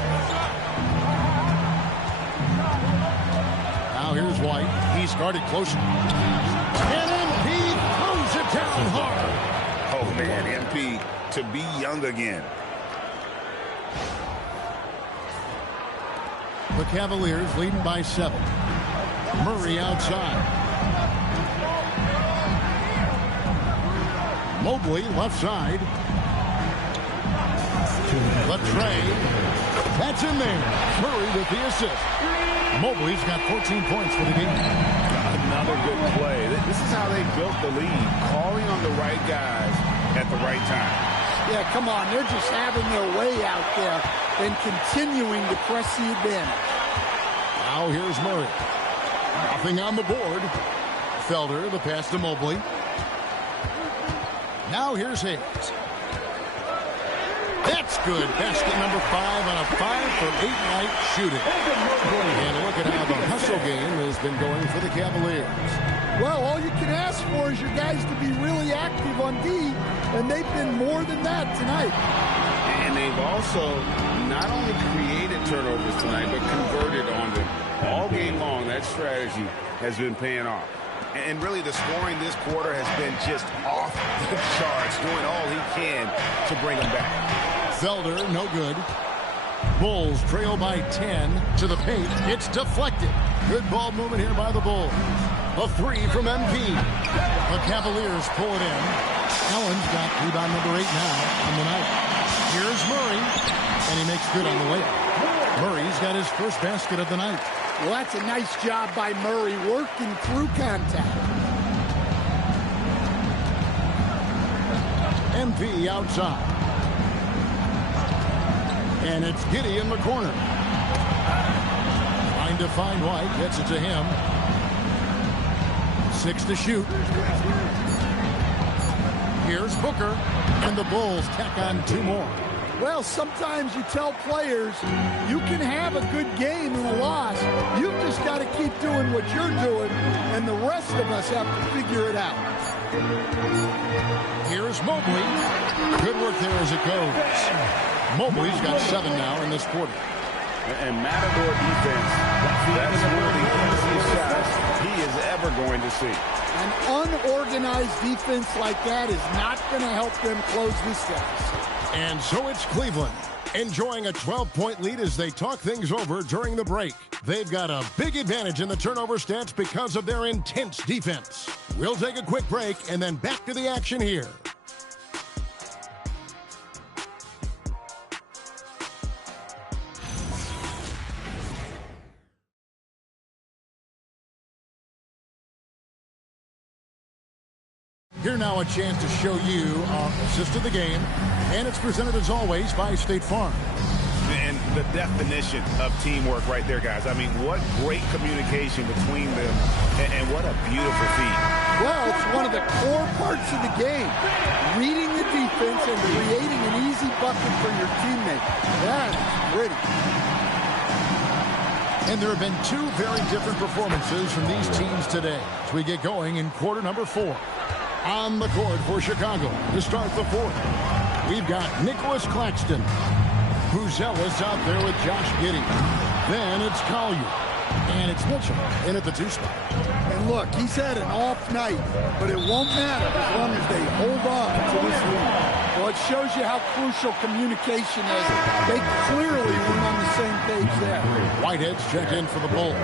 Now here's White. He's guarded closer. And MP throws it down hard. Oh, man, MP to be young again. The Cavaliers leading by 7. Murray outside. Mobley left side. Latrey. That's in there. Murray with the assist. Mobley's got 14 points for the game. Another good play. This is how they built the lead. Calling on the right guys at the right time. Yeah, come on. They're just having their way out there and continuing to press the advantage. Now here's Murray. Nothing on the board. Felder, the pass to Mobley. Now here's Hayes. That's good. Basket number 5 on a 5-for-8 night shooting. And look at how the hustle game has been going for the Cavaliers. Well, all you can ask for is your guys to be really active on D, and they've been more than that tonight. And they've also not only created turnovers tonight, but converted on them. All game long, that strategy has been paying off. And really, the scoring this quarter has been just off the charts, doing all he can to bring them back. Felder, no good. Bulls trail by 10 to the paint. It's deflected. Good ball movement here by the Bulls. A 3 from MP. The Cavaliers pull it in. Allen's got rebound number 8 now on the night. Here's Murray, and he makes good on the layup. Murray's got his first basket of the night. Well, that's a nice job by Murray working through contact. MP outside. And it's Giddey in the corner. Trying to find White. Gets it to him. 6 to shoot. Here's Booker. And the Bulls tack on 2 more. Well, sometimes you tell players you can have a good game in a loss. You've just got to keep doing what you're doing, and the rest of us have to figure it out. Here's Mobley. Good work there as it goes. Mobley's got 7 now in this quarter. And Matador defense, that's one of the easiest shots he is ever going to see. An unorganized defense like that is not going to help them close this deficit. And so it's Cleveland, enjoying a 12-point lead as they talk things over during the break. They've got a big advantage in the turnover stats because of their intense defense. We'll take a quick break and then back to the action here. Here now a chance to show you our assist of the game, and it's presented as always by State Farm. And the definition of teamwork right there, guys. I mean, what great communication between them, and what a beautiful feat. Well, it's one of the core parts of the game. Reading the defense and creating an easy bucket for your teammate. That is pretty. And there have been 2 very different performances from these teams today as we get going in quarter number 4. On the court for Chicago to start the fourth. We've got Nicholas Claxton. Buzelis out there with Josh Giddey. Then it's Collier. And it's Mitchell in at the 2 spot. And look, he's had an off night, but it won't matter as long as they hold on to this lead. Well, it shows you how crucial communication is. They clearly weren't on the same page there. Whitehead's checked in for the Bulls.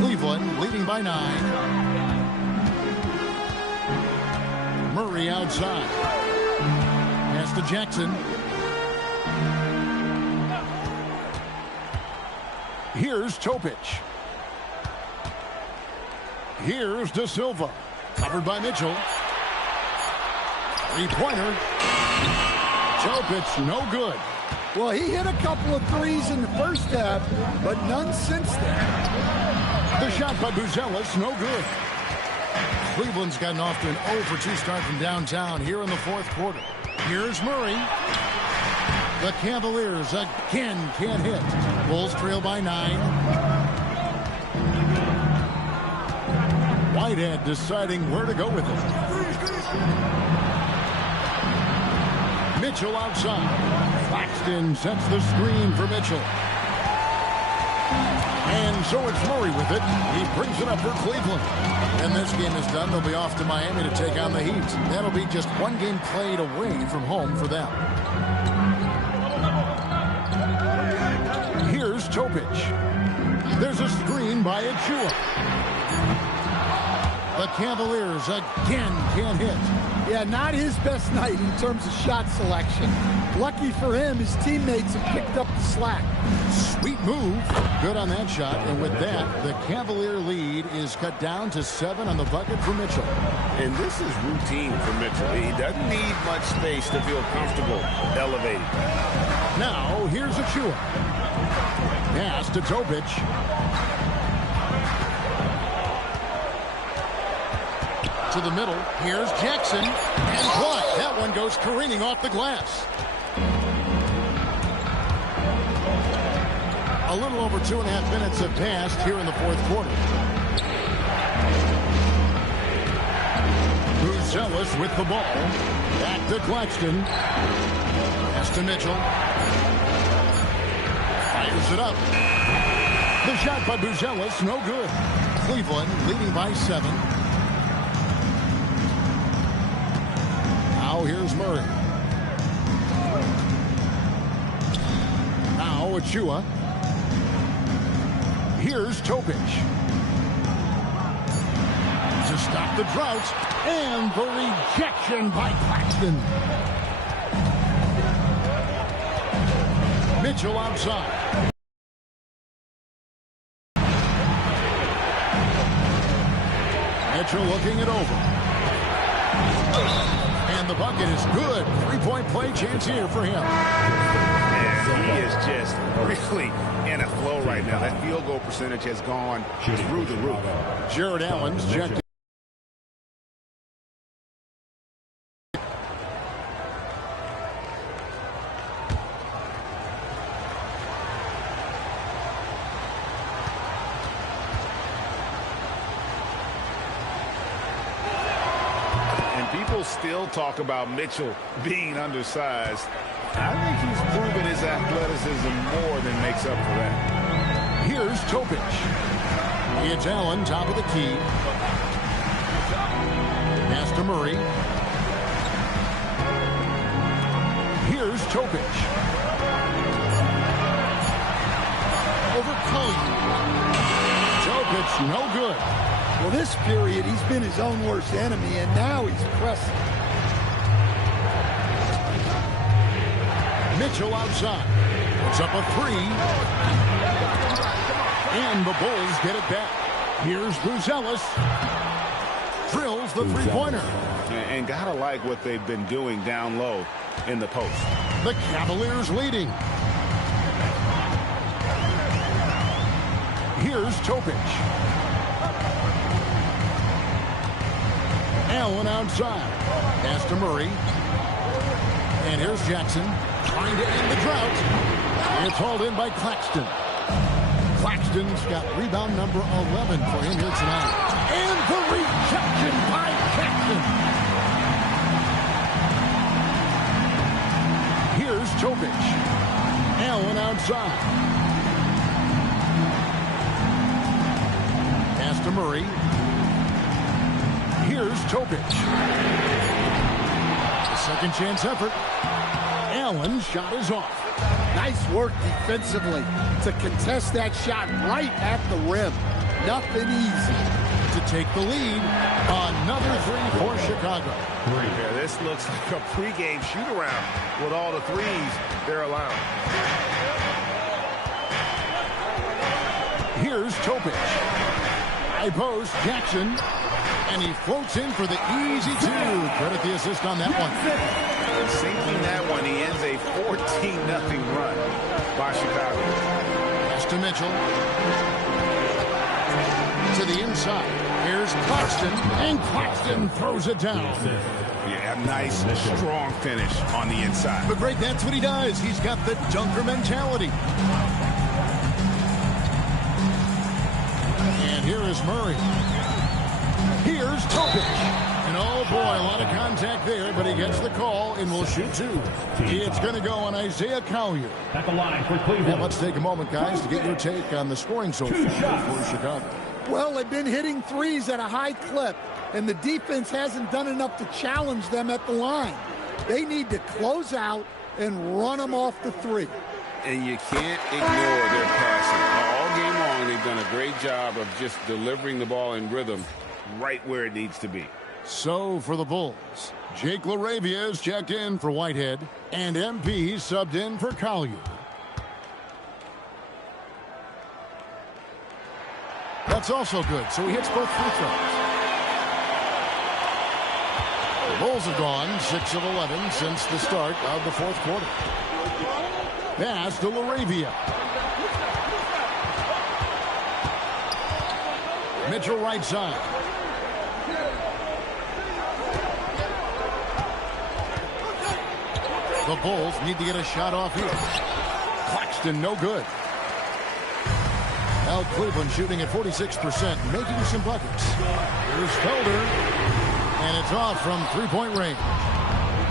Cleveland leading by 9. Murray outside. Pass to Jackson. Here's Topic. Here's De Silva. Covered by Mitchell. Three-pointer. Topic, no good. Well, he hit a couple of threes in the first half, but none since then. The shot by Buzelis, no good. Cleveland's gotten off to an 0-for-2 start from downtown here in the fourth quarter. Here's Murray. The Cavaliers again can't hit. Bulls trail by 9. Whitehead deciding where to go with it. Mitchell outside. Claxton sets the screen for Mitchell. And so it's Murray with it. He brings it up for Cleveland. And this game is done. They'll be off to Miami to take on the Heat. That'll be just one game played away from home for them. Here's Topic. There's a screen by Achua. The Cavaliers again can't hit. Yeah, not his best night in terms of shot selection. Lucky for him, his teammates have picked up the slack. Sweet move. Good on that shot. And with that, the Cavalier lead is cut down to 7 on the bucket for Mitchell. And this is routine for Mitchell. He doesn't need much space to feel comfortable elevating. Now, here's Achua. Pass to Topic. To the middle. Here's Jackson. And blocked. That one goes careening off the glass. A little over 2.5 minutes have passed here in the fourth quarter. Buzelis with the ball. Back to Claxton. Pass to Mitchell. Fires it up. The shot by Buzelis, no good. Cleveland leading by 7. Now here's Murray. Now Achua. Here's Topic. To stop the drought. And the rejection by Claxton. Mitchell outside. Mitchell looking it over. And the bucket is good. 3-point play chance here for him. And he is just really in a flow right now. That field goal percentage has gone through the roof. Jared Allen's checked. Still talk about Mitchell being undersized. I think he's proven his athleticism more than makes up for that. Here's Topic. It's Allen, top of the key. Pass to Murray. Here's Topic. Over Collier. Topic, no good. Well, this period, he's been his own worst enemy, and now he's pressing. Mitchell outside. Puts up a 3. And the Bulls get it back. Here's Buzelis. Drills the three-pointer. And gotta like what they've been doing down low in the post. The Cavaliers leading. Here's Topic. Allen outside. Pass to Murray. And here's Jackson trying to end the drought. It's hauled in by Claxton. Claxton's got rebound number 11 for him here tonight. And the rejection by Claxton. Here's Topic. Allen outside. Pass to Murray. Here's Topic. The second chance effort. Allen's shot is off. Nice work defensively to contest that shot right at the rim. Nothing easy. To take the lead, another three for Chicago. Yeah, this looks like a pregame shoot-around with all the threes they're allowing. Here's Topic. High post, Jackson. And he floats in for the easy two. Credit the assist on that one. And sinking that one, he ends a 14-0 run by Chicago. Pass to Mitchell. To the inside. Here's Claxton. And Claxton throws it down. Yeah, a nice, strong finish on the inside. But great, that's what he does. He's got the dunker mentality. And here is Murray. Here's Topic. And oh boy, a lot of contact there, but he gets the call and will shoot two. It's going to go on Isaiah Collier. At the line for Cleveland. Now let's take a moment, guys, to get your take on the scoring so far for Chicago. Well, they've been hitting threes at a high clip, and the defense hasn't done enough to challenge them at the line. They need to close out and run them off the three. And you can't ignore their passing. All game long, they've done a great job of just delivering the ball in rhythm right where it needs to be. So for the Bulls, Jake LaRavia is checked in for Whitehead, and MP subbed in for Collier. That's also good, so he hits both free throws. The Bulls have gone 6 of 11 since the start of the fourth quarter. Pass to LaRavia. Mitchell right side. The Bulls need to get a shot off here. Claxton, no good. Now Cleveland shooting at 46%, making some buckets. Here's Felder, and it's off from three-point range.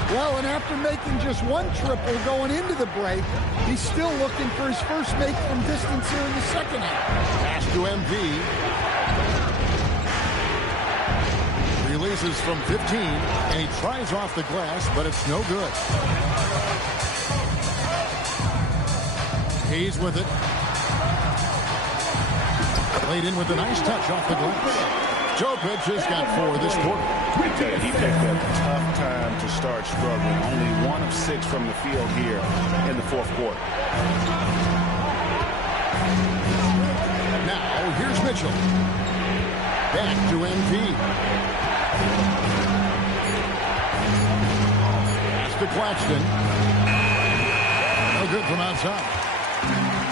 Well, and after making just one triple going into the break, he's still looking for his first make from distance here in the second half. Pass to MV. Releases from 15, and he tries off the glass, but it's no good. Hayes with it. Played in with a nice touch off the glass. Topic has got 4 this quarter. He picked a tough time to start struggling. Only 1 of 6 from the field here in the fourth quarter. Now, here's Mitchell. Back to MP. Pass to Claxton. No good from outside.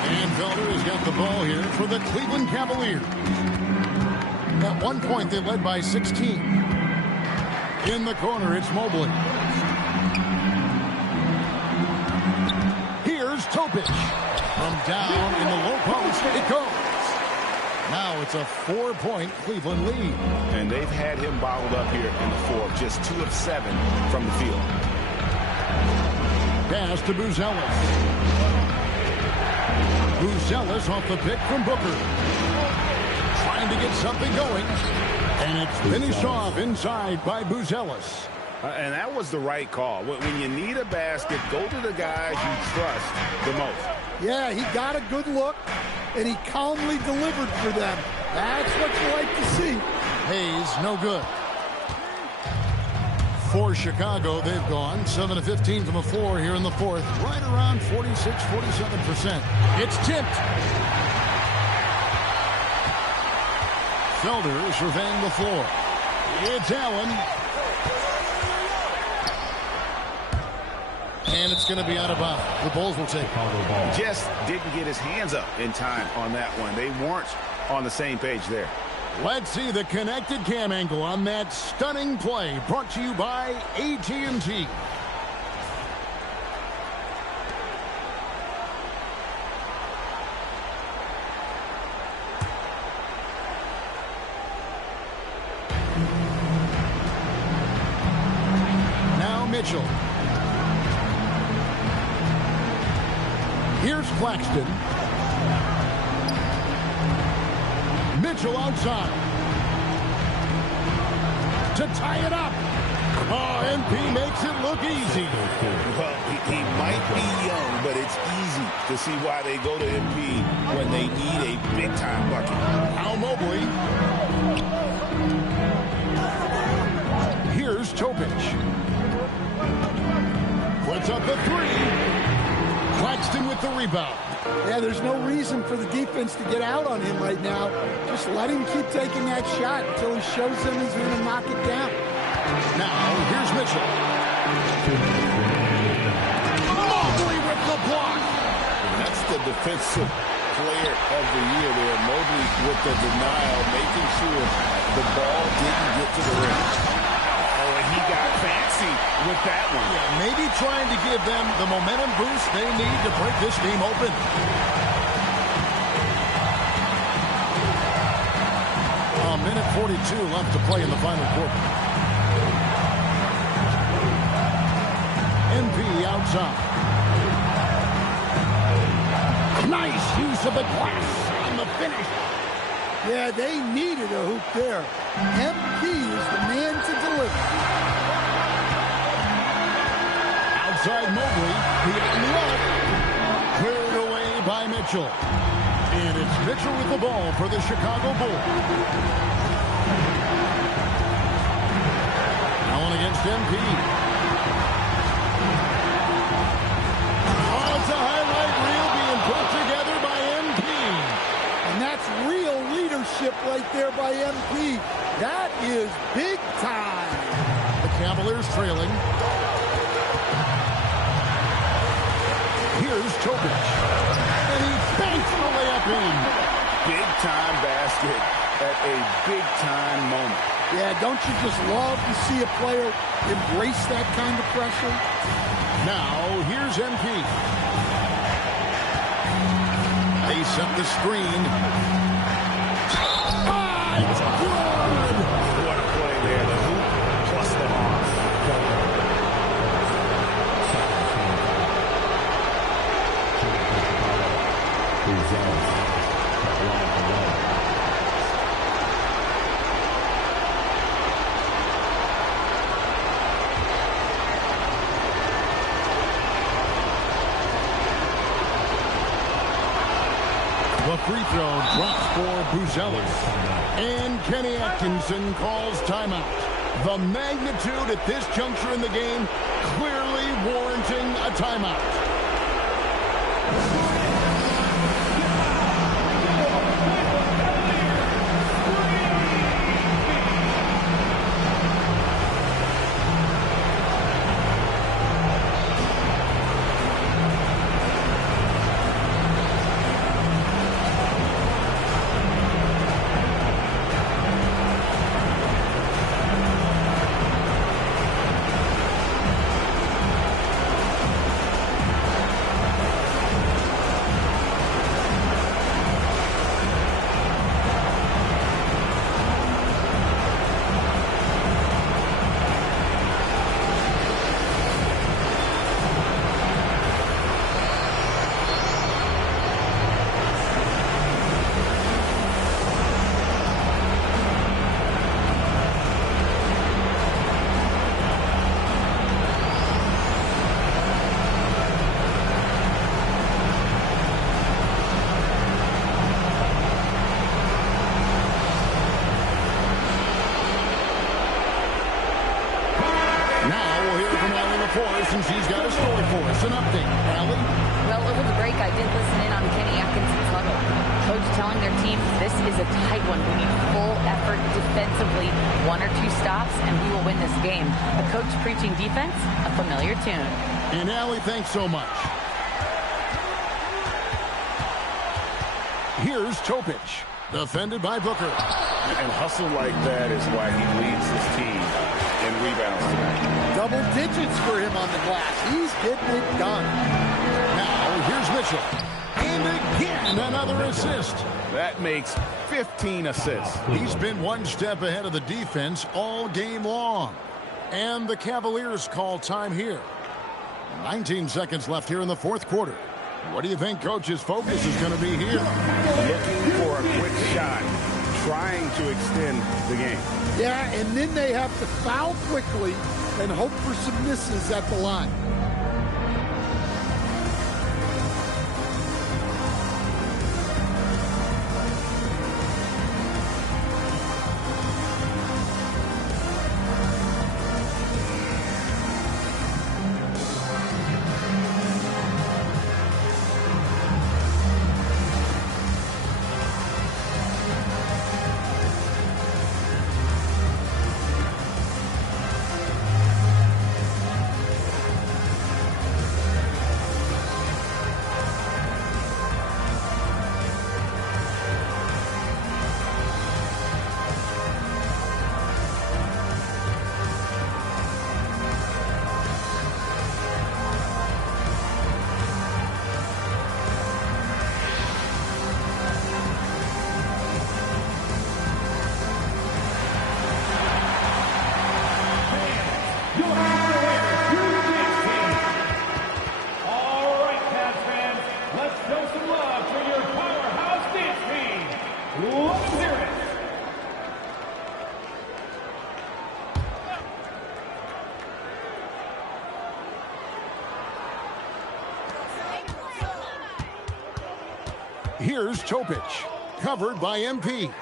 And Felder has got the ball here for the Cleveland Cavaliers. At one point, they led by 16. In the corner, it's Mobley. Here's Topic. From down in the low post, it goes. Now it's a 4-point Cleveland lead. And they've had him bottled up here in the fourth. Just 2 of 7 from the field. Pass to Buzelis. Buzelis off the pick from Booker. Trying to get something going. And it's finished off inside by Buzelis. And that was the right call. When you need a basket, go to the guys you trust the most. Yeah, he got a good look, and he calmly delivered for them. That's what you like to see. Hayes, no good. For Chicago, they've gone 7 of 15 from the floor here in the fourth. Right around 46-47%. It's tipped. Felder surveying the floor. It's Allen. And it's going to be out of bounds. The Bulls will take ball. Just didn't get his hands up in time on that one. They weren't on the same page there. Let's see the connected cam angle on that stunning play, brought to you by AT&T. Mitchell. Here's Claxton. Mitchell outside. To tie it up. Oh, MP makes it look easy. Well, he might be young, but it's easy to see why they go to MP when they need a big-time bucket. Al Mobley. Here's Topic. Puts up the three. Claxton with the rebound. Yeah, there's no reason for the defense to get out on him right now. Just let him keep taking that shot until he shows them he's going to knock it down. Now, here's Mitchell. Mobley with the block. That's the defensive player of the year there. Mobley with the denial, making sure the ball didn't get to the rim. Oh, and he got fancy with that one. Yeah, maybe trying to give them the momentum boost they need to break this game open. A minute 42 left to play in the final quarter. MP outside. Nice use of the glass on the finish. Yeah, they needed a hoop there. MP is the man to deliver. Outside Mobley, behind the arc. Cleared away by Mitchell. And it's Mitchell with the ball for the Chicago Bulls. Allen against MP. Oh, it's a highlight reel being put together by MP. And that's real leadership right there by MP. That is big time. The Cavaliers trailing. Here's Topic. And he banks the layup in. Big-time basket at a big-time moment. Yeah, don't you just love to see a player embrace that kind of pressure? Now, here's MP. They set the screen. Ah, it's good! What a play there. The hoop plus the arm. The free throw drops for Buzelis. And Kenny Atkinson calls timeout. The magnitude at this juncture in the game clearly warranting a timeout. And she's got a story for us. An update, Allie. Well, over the break, I did listen in on Kenny Atkinson's huddle. Coach telling their team, this is a tight one. We need full effort defensively. 1 or 2 stops, and we will win this game. The coach preaching defense, a familiar tune. And Allie, thanks so much. Here's Topic, defended by Booker. And hustle like that is why he leads his team in rebounds tonight. Double digits for him on the glass. He's getting it done. Now, here's Mitchell. And again, another assist. That makes 15 assists. He's been one step ahead of the defense all game long. And the Cavaliers call time here. 19 seconds left here in the fourth quarter. What do you think Coach's focus is going to be here? Looking for a quick shot, trying to extend the game. Yeah, and then they have to foul quickly and hope for some misses at the line. Here's Topic, covered by MP.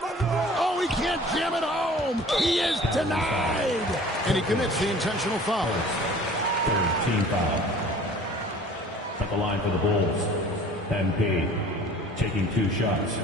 Oh, he can't jam it home. He is denied. And he commits the intentional foul. Third team foul. At the line for the Bulls, MP taking 2 shots.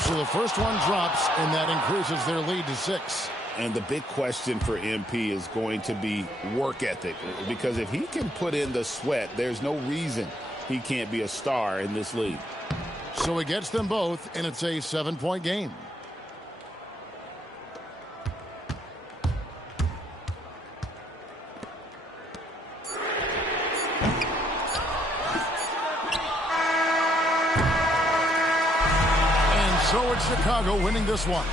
So the first one drops, and that increases their lead to 6. And the big question for MP is going to be work ethic, because if he can put in the sweat, there's no reason he can't be a star in this league. So he gets them both, and it's a 7-point game. So it's Chicago winning this one.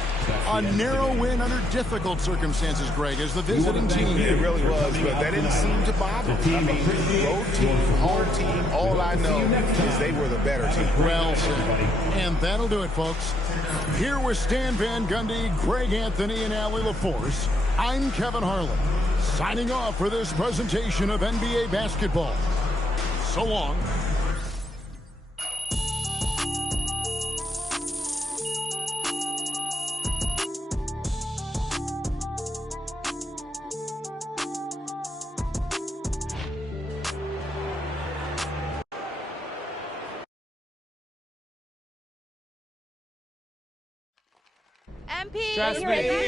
A narrow win under difficult circumstances, Greg, as the visiting team. It really was, but that didn't seem to bother. I mean, road team, home team, all I know is they were the better team. Well said. And that'll do it, folks. Here with Stan Van Gundy, Greg Anthony, and Allie LaForce, I'm Kevin Harlan, signing off for this presentation of NBA basketball. So long. MP, Trust you're me. here.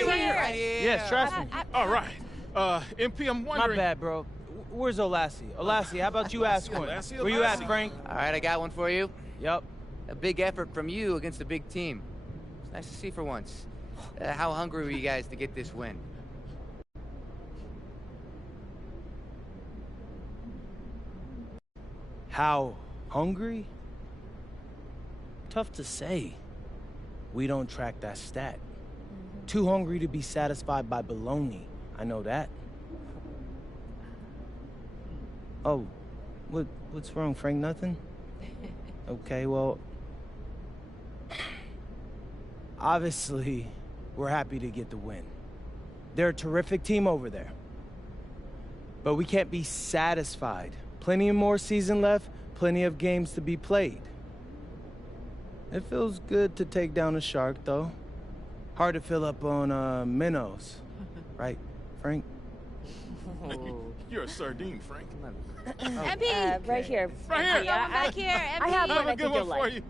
Yes, trust me. All right. MP, I'm wondering. My bad, bro. Where's Olassie? Olassie, how about you ask one? Where you at, Frank? All right, I got one for you. Yep. A big effort from you against a big team. It's nice to see for once. How hungry were you guys to get this win? How hungry? Tough to say. We don't track that stat. Too hungry to be satisfied by baloney. I know that. Oh, what's wrong, Frank? Nothing? Okay, well, obviously, we're happy to get the win. They're a terrific team over there. But we can't be satisfied. Plenty of more season left, plenty of games to be played. It feels good to take down a shark, though. Hard to fill up on minnows. Right, Frank? You're a sardine, Frank. MP, right here. Right here. Yeah, Back here, MP. I have one I a think good you'll one for like. you.